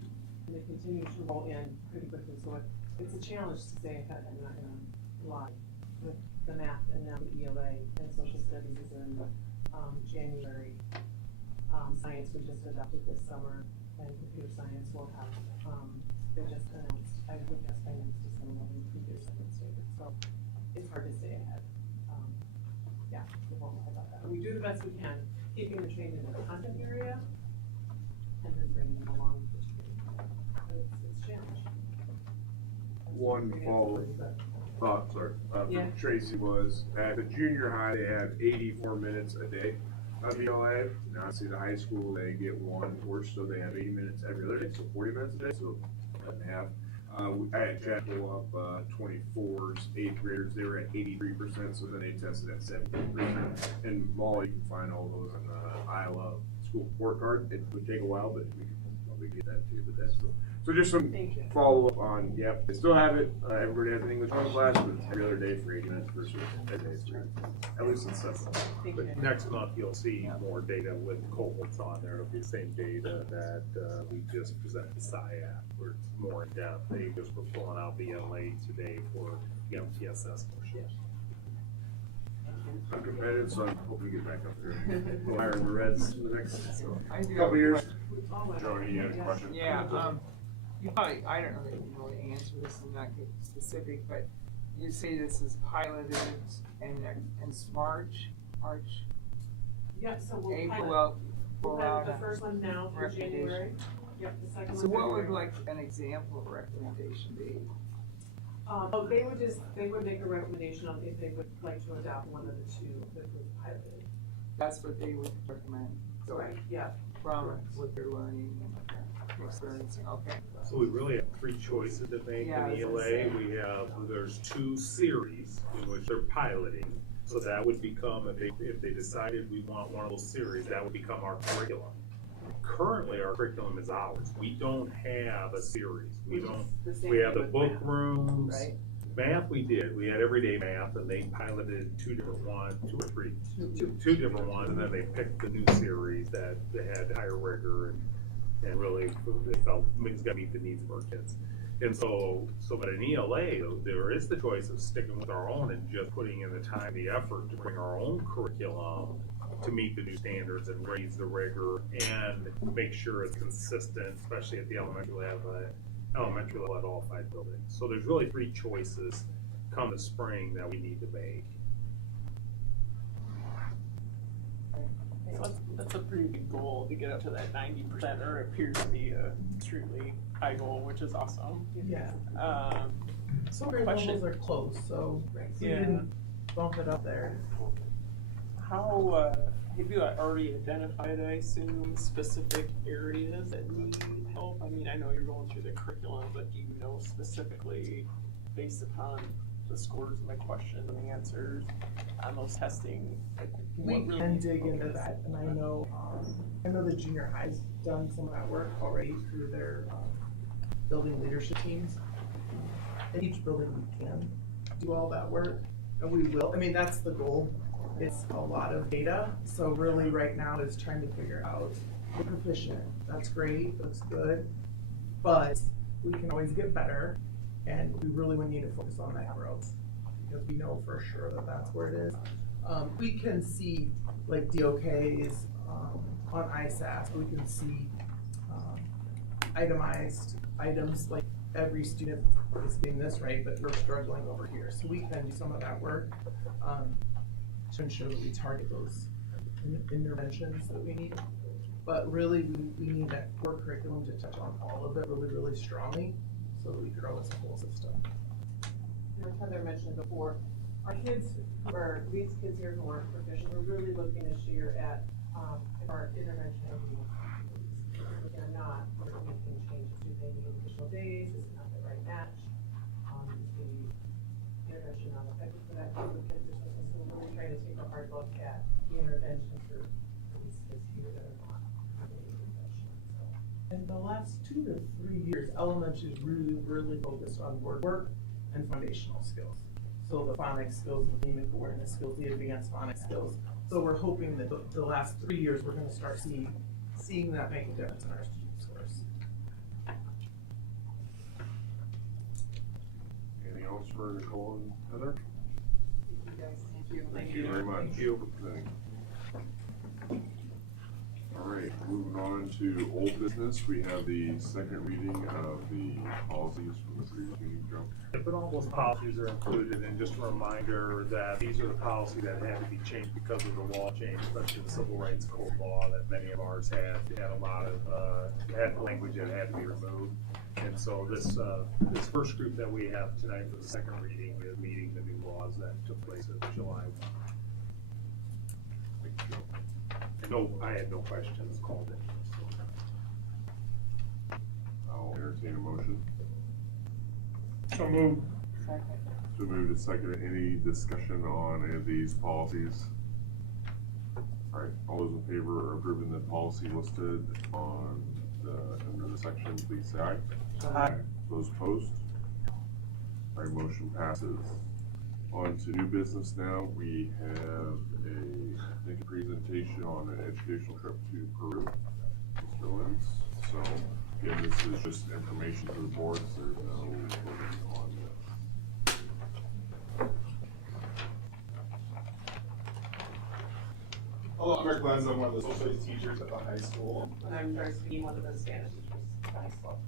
and they continue to roll in pretty quickly, so it's a challenge to stay ahead. I'm not gonna lie. With the math and now the ELA and social studies is in January. Science we just adopted this summer, and computer science will have, they just announced, I would guess by next December, will be computer science standards, so it's hard to stay ahead. Yeah, we won't lie about that. We do the best we can, keeping them trained in the content area, and then bringing them along with the training. But it's a challenge. One follow-up thought, sorry, Yeah. from Tracy was, at the junior high, they have 84 minutes a day of ELA. Now, see the high school, they get one course, so they have 80 minutes every other day, so 40 minutes a day, so cut in half. I had Jack go up 24s, 8th graders, they were at 83%, so then they tested at 70%. And Molly, you can find all those on the Iowa school report card. It would take a while, but we can probably get that too, but that's cool. So just some follow-up on, yep, they still have it, everybody has an English 1 class, but it's every other day for 80 minutes versus a day for, at least in some. But next month, you'll see more data with cohorts on there. It'll be the same data that we just presented to SIAP, where it's more in depth. They just were pulling out the LA today for the MTSS portion. I'm competitive, so I'm hoping to get back up there. A little higher in the reds in the next I do couple have a years. Jody, you had a question? Yeah, you probably, I don't really know the answer to this, I'm not getting specific, but you say this is piloted in March? Yeah, so we'll April, pilot. we'll We'll have the out first one now for recommendation. January. Yep, the second one. So what would February. like an example of recommendation be? They would make a recommendation on if they would like to adopt one of the two that was piloted. That's what they would recommend. So Right, yeah. from Correct. what they're learning and experiencing, okay. So we really have 3 choices to make Yeah, I in was ELA. gonna say. There's 2 series in which they're piloting. So that would become, if they decided we want one of those series, that would become our curriculum. Currently, our curriculum is ours. We don't have a series. We have the book rooms. Right. Math we did. We had everyday math, and they piloted 2 different ones, 2 or 3, 2 different ones, and then they picked the new series that had higher rigor and really they felt it's got to meet the needs of our kids. And so but in ELA, there is the choice of sticking with our own and just putting in the time, the effort to bring our own curriculum to meet the new standards and raise the rigor and make sure it's consistent, especially at the elementary level at all 5 buildings. So there's really 3 choices come the spring that we need to make. So that's a pretty big goal to get up to that 90%, or it appears to be a extremely high goal, which is awesome. Yeah. Some grade Question. levels are close, so we Yeah. didn't bump it up there. How have you already identified, I assume, specific areas that need help? I mean, I know you're going through the curriculum, but do you know specifically, based upon the scores and the questions and the answers on those testing? We what really can needs dig into focus? that, and I know the junior high's done some of that work already through their building leadership teams. In each building we can do all that work, and we will. I mean, that's the goal. It's a lot of data, so really right now is trying to figure out, we're proficient, that's great, looks good, but we can always get better, and we really would need to focus on that growth, because we know for sure that that's where it is. We can see like DOKs on ISAS, we can see itemized items, like every student is getting this right, but we're struggling over here, so we can do some of that work to ensure that we target those interventions that we need. But really, we need that core curriculum to touch on all of it really, really strongly, so that we grow as a whole system. As Heather mentioned before, our kids, or these kids here who aren't proficient, we're really looking this year at our intervention activities. If they're not, we're making changes. Do they need additional days? Is it not the right match? The intervention not effective for that group of kids or something? So we're really trying to take a hard look at the intervention for these kids here that are not having intervention. In the last 2 to 3 years, elementary is really, really focused on word work and foundational skills. So the phonics skills, the phonemic awareness skills, the advanced phonics skills. So we're hoping that the last 3 years, we're gonna start seeing that make a difference in our student scores. Anything else for Nicole and Heather? Thank you guys. Thank you. Thank you very much. Thank you. for presenting. All right, moving on to old business, we have the second reading of the policies from the previous meeting, Joe. But all those policies are included, and just a reminder that these are the policies that had to be changed because of the law change, especially the Civil Rights Code law that many of ours had. It had a lot of, had language that had to be removed. And so this first group that we have tonight for the second reading is meeting the new laws that took place in July 1. Thank you, Joe. No, I had no questions called it. I'll entertain a motion. So moved. So moved and seconded. Any discussion on any of these policies? All right, all those in favor of approving the policy listed on under the section, please say aye. Aye. Those opposed? All right, motion passes. On to new business now. We have a presentation on an educational trip to Peru. Mr. Lenz. So, again, this is just information to the board, so there's no voting on this. Hello, I'm Eric Lenz. I'm one of the social studies teachers at the high school. And I'm Darcy, one of the Spanish teachers at the high school.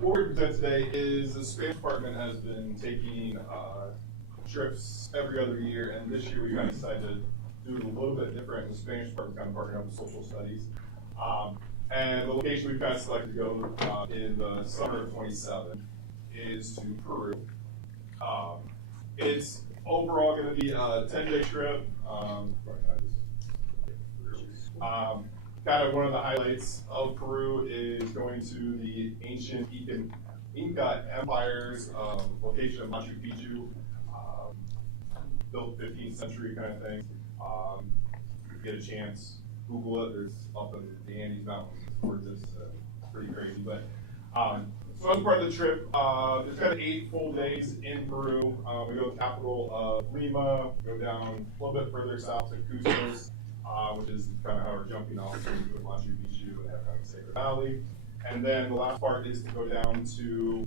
What we present today is the Spanish department has been taking trips every other year, and this year we kind of decided to do it a little bit different. The Spanish department kind of partnered up with social studies. And the location we kind of selected to go in the summer of 27 is to Peru. It's overall going to be a 10-day trip. Kind of one of the highlights of Peru is going to the ancient Inca Empire's location of Machu Picchu, built 15th century kind of thing. If you get a chance, Google it. There's up in the Andes Mountains towards this. Pretty crazy, but so as part of the trip, it's kind of 8 full days in Peru. We go to the capital of Lima, go down a little bit further south to Cusco, which is kind of how we're jumping off to Machu Picchu and have kind of Sacred Valley. And then the last part is to go down to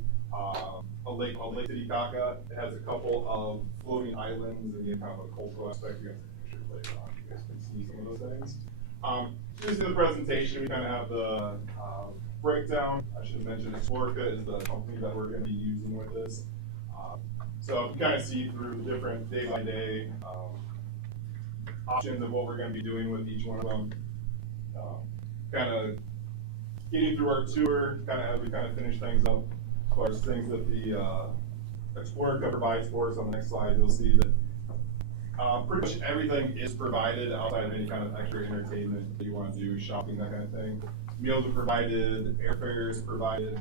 a lake called Lake Titicaca. It has a couple of floating islands and kind of a cultural aspect. We have some pictures later on. You guys can see some of those things. Just in the presentation, we kind of have the breakdown. I should have mentioned Explorica is the company that we're going to be using with this. So you kind of see through the different day-by-day options of what we're going to be doing with each one of them. Kind of getting through our tour, kind of as we kind of finish things up, as far as things that the Explorica provides for us. On the next slide, you'll see that pretty much everything is provided outside of any kind of extra entertainment that you want to do, shopping, that kind of thing. Meals are provided, airfare is provided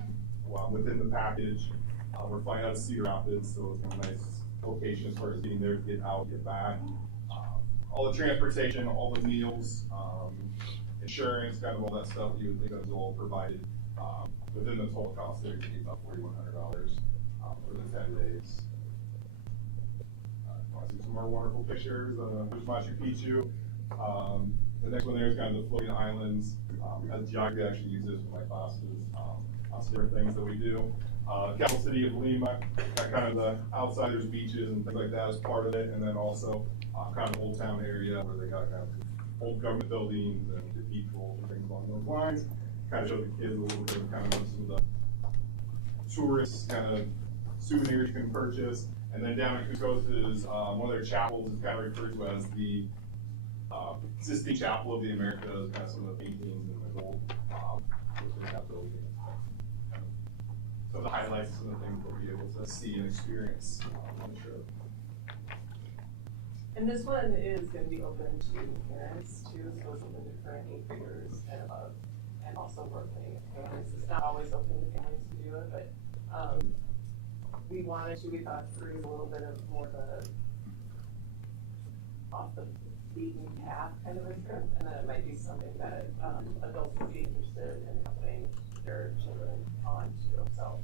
within the package. We're flying out of Cedar Rapids, so it's kind of a nice location as far as getting there to get out, get back. All the transportation, all the meals, insurance, kind of all that stuff you would think is all provided within the total cost there. You get about $4,100 for the 10 days. Want to see some more wonderful pictures? There's Machu Picchu. The next one there is kind of the floating islands. As geography actually uses for my classes, lots of different things that we do. Capital city of Lima, got kind of the outsiders beaches and things like that as part of it, and then also kind of old town area where they got kind of old government buildings and cathedrals and things along those lines. Kind of show the kids a little bit of kind of some of the tourist kind of souvenirs you can purchase. And then down at Cusco is one of their chapels is kind of referred to as the Sistine Chapel of the Americas, kind of some of the paintings and the gold. So the highlights of the things we'll be able to see and experience on the trip. And this one is going to be open to parents too, so it's open to current 8th graders and above, and also working families. It's not always open to families to do it, but we thought through a little bit of more the off the beaten path kind of a trip, and then it might be something that adults would be interested in putting their children on to. So,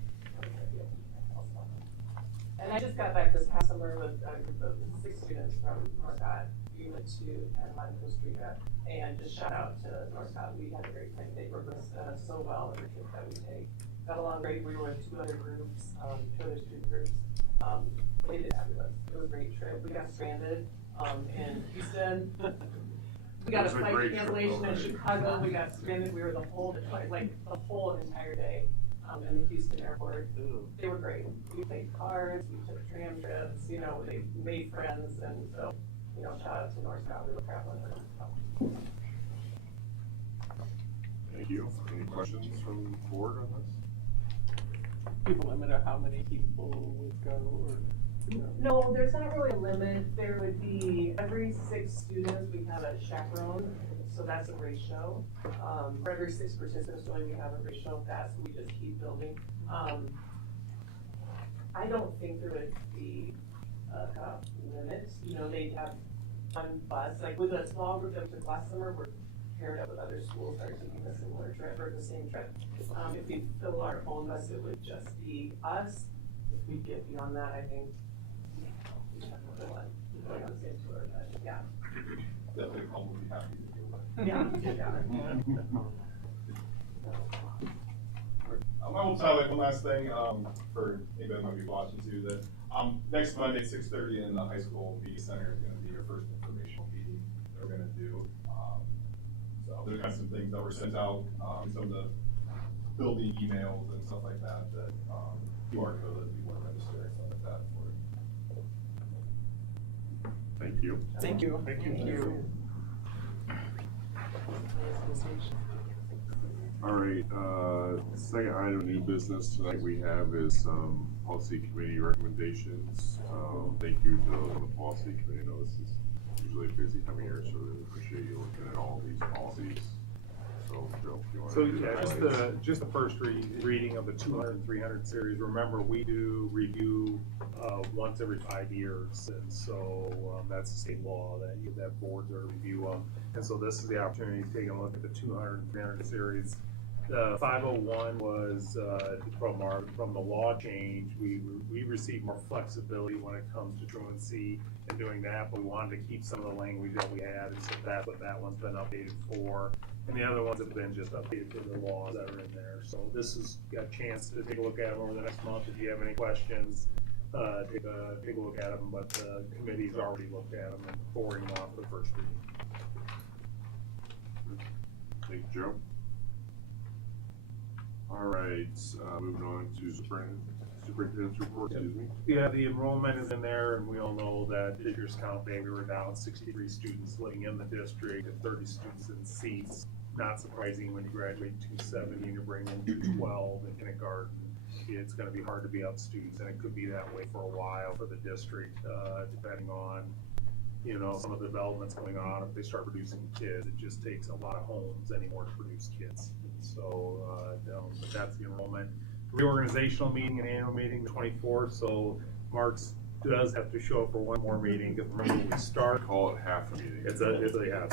and I just got back this past summer with a group of 6 students from Norcott we went to Panama Costa Rica, and just shout out to Northcott, we had a great time, they worked with us so well, every trip that we take. Got along great, we were in 2 other groups, 2 other student groups, they did fabulous, it was a great trip, we got stranded, in Houston. We got a flight cancellation in Chicago, we got stranded, we were the whole entire day, in the Houston airport. They were great. We played cards, we took tram trips, you know, they made friends, and so, you know, shout out to Northcott, we were traveling with them. Thank you. Any questions from the board on this? People limit of how many people would go, or? No, there's not really a limit. There would be, every 6 students, we have a chaperone, so that's a ratio. For every 6 participants, we have a ratio of that, so we just keep building. I don't think there would be a limit. You know, they'd have one bus, like with a small group that we took last summer, we're paired up with other schools that are taking a similar trip or the same trip. If we fill our own bus, it would just be us. If we get beyond that, I think we have another one going on the same tour, but yeah. Definitely home would be happy to do that. Yeah. I will tell you one last thing, for anybody that might be watching too, that, next Monday, 6:30 in the high school media center is gonna be your first informational meeting that we're gonna do. So there's kind of some things that were sent out, some of the building emails and stuff like that, QR code that people want to register and stuff like that for it. Thank you. Thank you. Thank you. All right, second item of new business tonight we have is some policy committee recommendations. Thank you to those on the policy committee. I know this is usually a busy time of year, so really appreciate you looking at all these policies. So, Joe, if you want to do that. Just the first reading of the 200 and 300 series. Remember, we do review once every 5 years, and so that's the state law that boards are to review them. And so this is the opportunity to take a look at the 200 and 300 series. The 501 was from the law change. We received more flexibility when it comes to truancy and doing that, but we wanted to keep some of the language that we had, and so that's what that one's been updated for. And the other ones have been just updated for the laws that are in there. So this has got a chance to take a look at them over the next month. If you have any questions, take a look at them, but the committee's already looked at them and forwarding them off for the first reading. Thank you, Joe. All right, moving on to superintendent's report, excuse me. Yeah, the enrollment is in there, and we all know that this year's count day, we were down 63 students living in the district and 30 students in seats. Not surprising when you graduate 270 and you're bringing in 212 in kindergarten. It's gonna be hard to be up students, and it could be that way for a while for the district, depending on, you know, some of the developments going on. If they start producing kids, it just takes a lot of homes anymore to produce kids. So, but that's the enrollment. Reorganizational meeting and annual meeting, the 24th, so Mark does have to show up for one more meeting, because remember when we start. Call it half a meeting. It's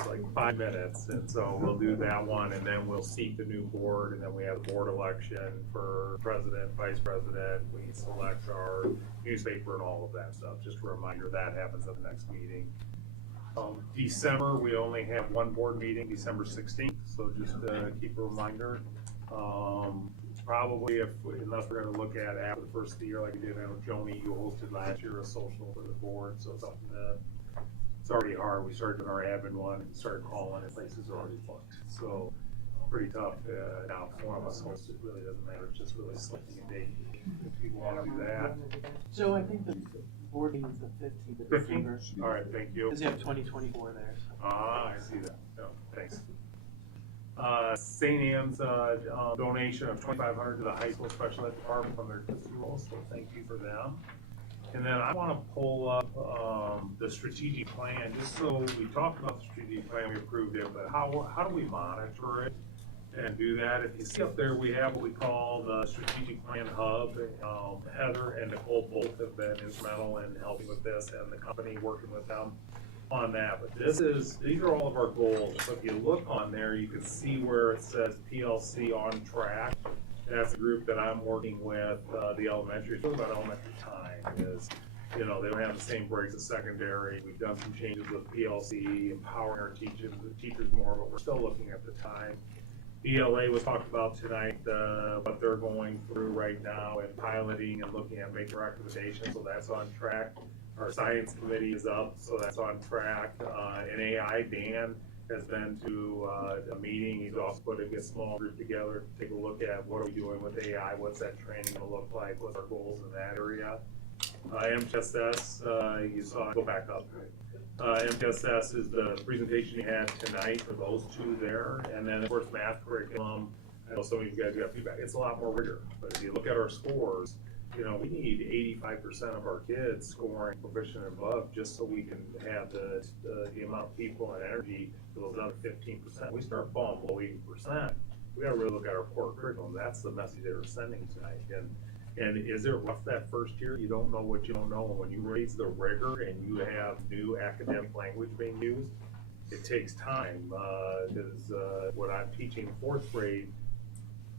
like 5 minutes, and so we'll do that one, and then we'll seat the new board, and then we have a board election for president, vice president, we select our newspaper and all of that stuff. Just a reminder, that happens at the next meeting. December, we only have one board meeting, December 16th, so just keep a reminder. Probably unless we're gonna look at after the first of the year, like we did, I know Joni, you hosted last year a social for the board, so something that, it's already hard. We started doing our admin one and started calling, and places are already booked, so pretty tough. Now, if one of us hosts, it really doesn't matter, it's just really selecting a date if people wanna do that. Joe, I think the board meeting is the 15th of December. 15th? All right, thank you. Because you have 2024 there. So. Ah, I see that. Oh, thanks. St. Anne's donation of $2,500 to the high school special ed department from their Tootsie Rolls, so thank you for them. And then I want to pull up the strategic plan, just so we talked about the strategic plan, we approved it, but how do we monitor it and do that? If you see up there, we have what we call the strategic plan hub. Heather and Nicole both have been instrumental in helping with this, and the company working with them on that. But these are all of our goals. So if you look on there, you can see where it says PLC on track. That's a group that I'm working with, the elementary. It's about elementary time is you know, they don't have the same breaks as secondary. We've done some changes with PLC, empowering our teachers more, but we're still looking at the time. ELA was talked about tonight, what they're going through right now and piloting and looking at making recommendations, so that's on track. Our science committee is up, so that's on track. And AI, Dan has been to a meeting. He's also putting a small group together to take a look at what are we doing with AI, what's that training gonna look like, what's our goals in that area. MTSS, you saw, go back up. MTSS is the presentation you had tonight for those two there. And then, of course, math curriculum. I know some of you guys got feedback. It's a lot more rigor. But if you look at our scores, you know, we need 85% of our kids scoring proficient and above just so we can have the amount of people and energy for those other 15%. We start falling below 80%. We gotta really look at our core curriculum. That's the message they were sending tonight. And is it rough that first year? You don't know what you don't know. And when you raise the rigor and you have new academic language being used, it takes time. Because what I'm teaching fourth grade,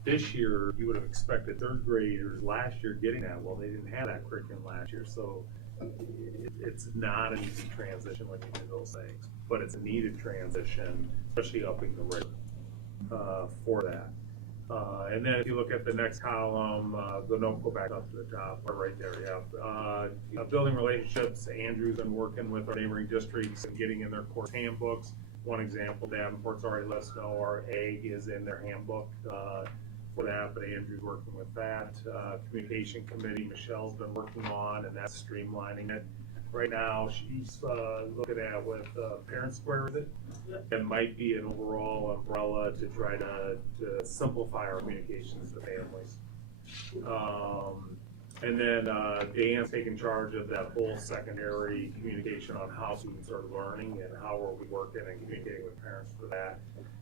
this year, you would have expected third graders last year getting that. Well, they didn't have that curriculum last year, so it's not an easy transition when you do those things. But it's a needed transition, especially upping the rigor for that. And then if you look at the next column, go back up to the top, or right there, yeah. Building relationships, Andrew's been working with our neighboring districts and getting in their course handbooks. One example, Davenport's already let us know our A is in their handbook for that, but Andrew's working with that. Communication committee, Michelle's been working on, and that's streamlining it. Right now, she's looking at with Parent Square, is it? It might be an overall umbrella to try to simplify our communications to families. And then Dan's taking charge of that whole secondary communication on how students are learning and how are we working and communicating with parents for that.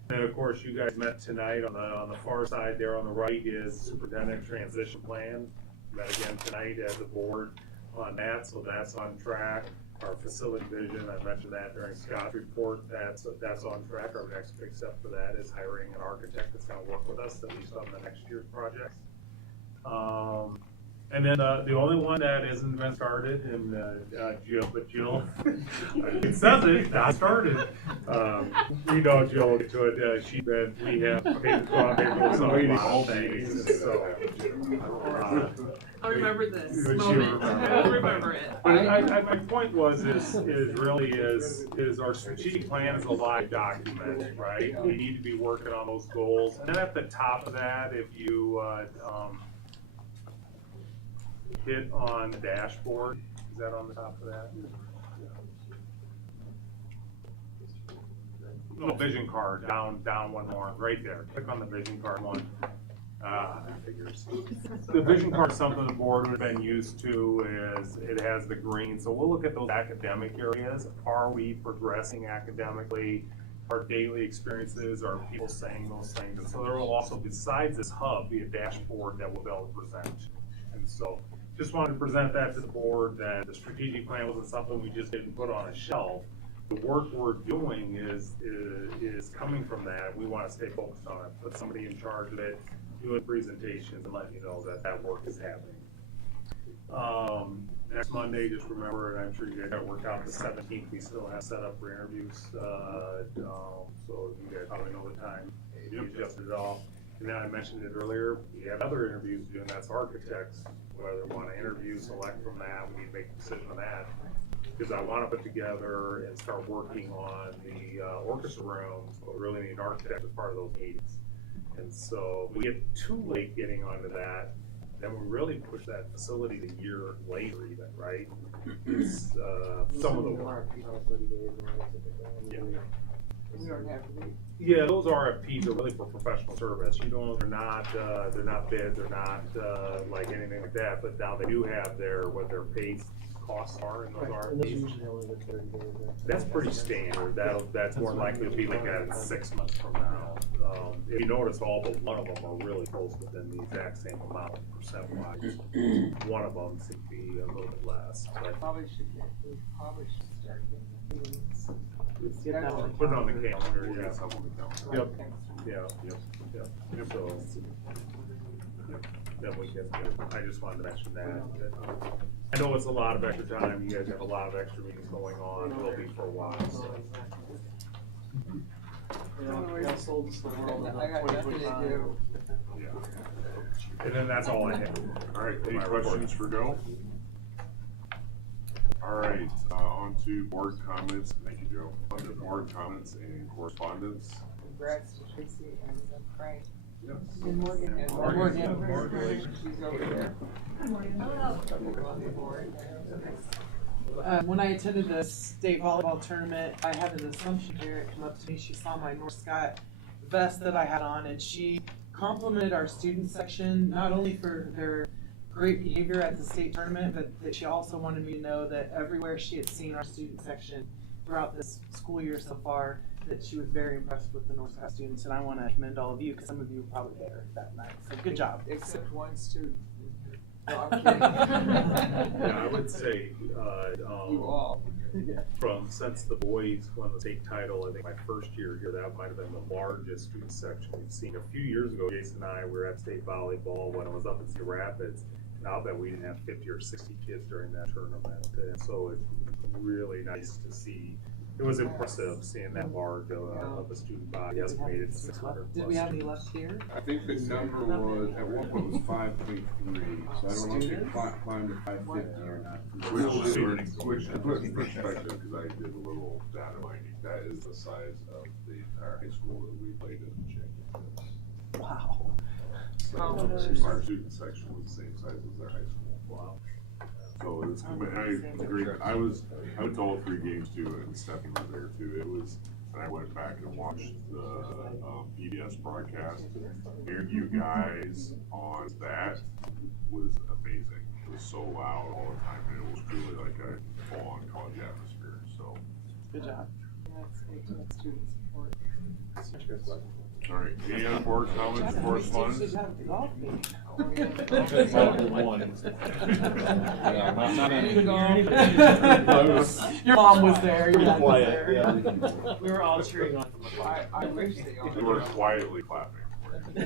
And of course, you guys met tonight on the far side there on the right is superintendent transition plan. Met again tonight as a board on that, so that's on track. Our facility vision, I mentioned that during Scott's report, that's on track. Our next big step for that is hiring an architect that's gonna work with us, at least on the next year's projects. And then the only one that hasn't been started, and Jill, it says it, not started. We know Jill will get to it. We have paid all things. So, I'll remember this moment. I'll remember it. But my point was is our strategic plan is a live document, right? We need to be working on those goals. And then at the top of that, if you hit on the dashboard, is that on the top of that? Little vision card, down one more, right there. Click on the vision card one. Figures. The vision card is something the board would have been used to, is it has the green. So we'll look at those academic areas. Are we progressing academically? Our daily experiences, are people saying those things? And so there will also, besides this hub, be a dashboard that we'll be able to present. And so just wanted to present that to the board, that the strategic plan wasn't something we just didn't put on a shelf. The work we're doing is coming from that. We want to stay focused on it, put somebody in charge of it, doing presentations, and letting you know that work is happening. Next Monday, just remember, and I'm sure you guys got to work out the 17th, we still have set up for interviews. So you guys probably know the time. You adjusted it all. And then I mentioned it earlier, we have other interviews to do, and that's architects. Whether we want to interview, select from that, we need to make a decision on that. Because I want to put together and start working on the orchestra rooms, but really need an architect as part of those meetings. And so if we get too late getting onto that, then we really push that facility a year later even, right? It's some of the work. Yeah, those RFPs are really for professional service. You know, they're not bids, they're not like anything like that, but now they do have what their paid costs are in those RFPs. That's pretty standard. That's more likely to be like that in 6 months from now. If you notice, all but one of them are really close within the exact same amount percent-wise. One of them seems to be a little bit less. But Probably should start getting meetings. put it on the calendar, yeah. Yep. Yeah. So, then we can, I just wanted to mention that. I know it's a lot of extra time, you guys have a lot of extra meetings going on, will be for a while, so. Yeah, sold us the world in I got nothing to 2025. do. And then that's all I have. All right, any questions for Joe? All right, on to board comments. Thank you, Joe. On to board comments and correspondence. Congrats to Tracy and Frank. Yes. And Morgan. And Morgan. She's over there. When I attended the state volleyball tournament, I had an assumption parent come up to me. She saw my North Scott vest that I had on, and she complimented our student section, not only for their great behavior at the state tournament, but that she also wanted me to know that everywhere she had seen our student section throughout this school year so far, that she was very impressed with the North Scott students, and I want to commend all of you, because some of you were probably there that night, so good job. Except one student. No, I'm kidding. Yeah, I would say, You all. since the boys won the state title, I think my first year here, that might have been the largest student section we've seen. A few years ago, Jason and I were at state volleyball when I was up in Cedar Rapids, and I'll bet we didn't have 50 or 60 kids during that tournament, and so it's really nice to see. It was impressive seeing that large of a student body estimated 600 Did we have any left here? I think the number was, at one point was 5.3, so I don't know if it climbed to 550 or not. Which to put in perspective, because I did a little data mining, that is the size of the entire high school that we played in the championships. Wow. So our student section was the same size as their high school. Wow. So it's, I agree. I went to all 3 games too, and Stephanie was there too. It was, and I went back and watched the PBS broadcast. Hearing you guys on that was amazing. It was so loud all the time, and it was truly like a full-on college atmosphere. So Good job. That's great to have student support. such good stuff. All right. Any other board comments, correspondence? Should have the golf meeting. Your mom was there. Your dad was there. We were all cheering on from afar. I wish they all. We were quietly clapping.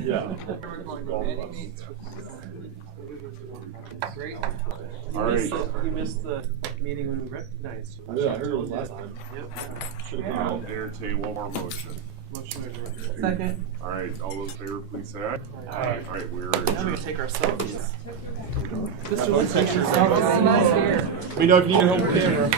Yeah. We were going to many meets. Great. All right. You missed the meeting when we recognized you. Yeah, I heard it was last time. Yep. I'll entertain one more motion. Motion adjourned. Second. All right, all those in favor, please say aye. Aye. All right, we're Now we adjourned. can take our selfies. Mr. Lindsay, your selfies. We don't need a home camera.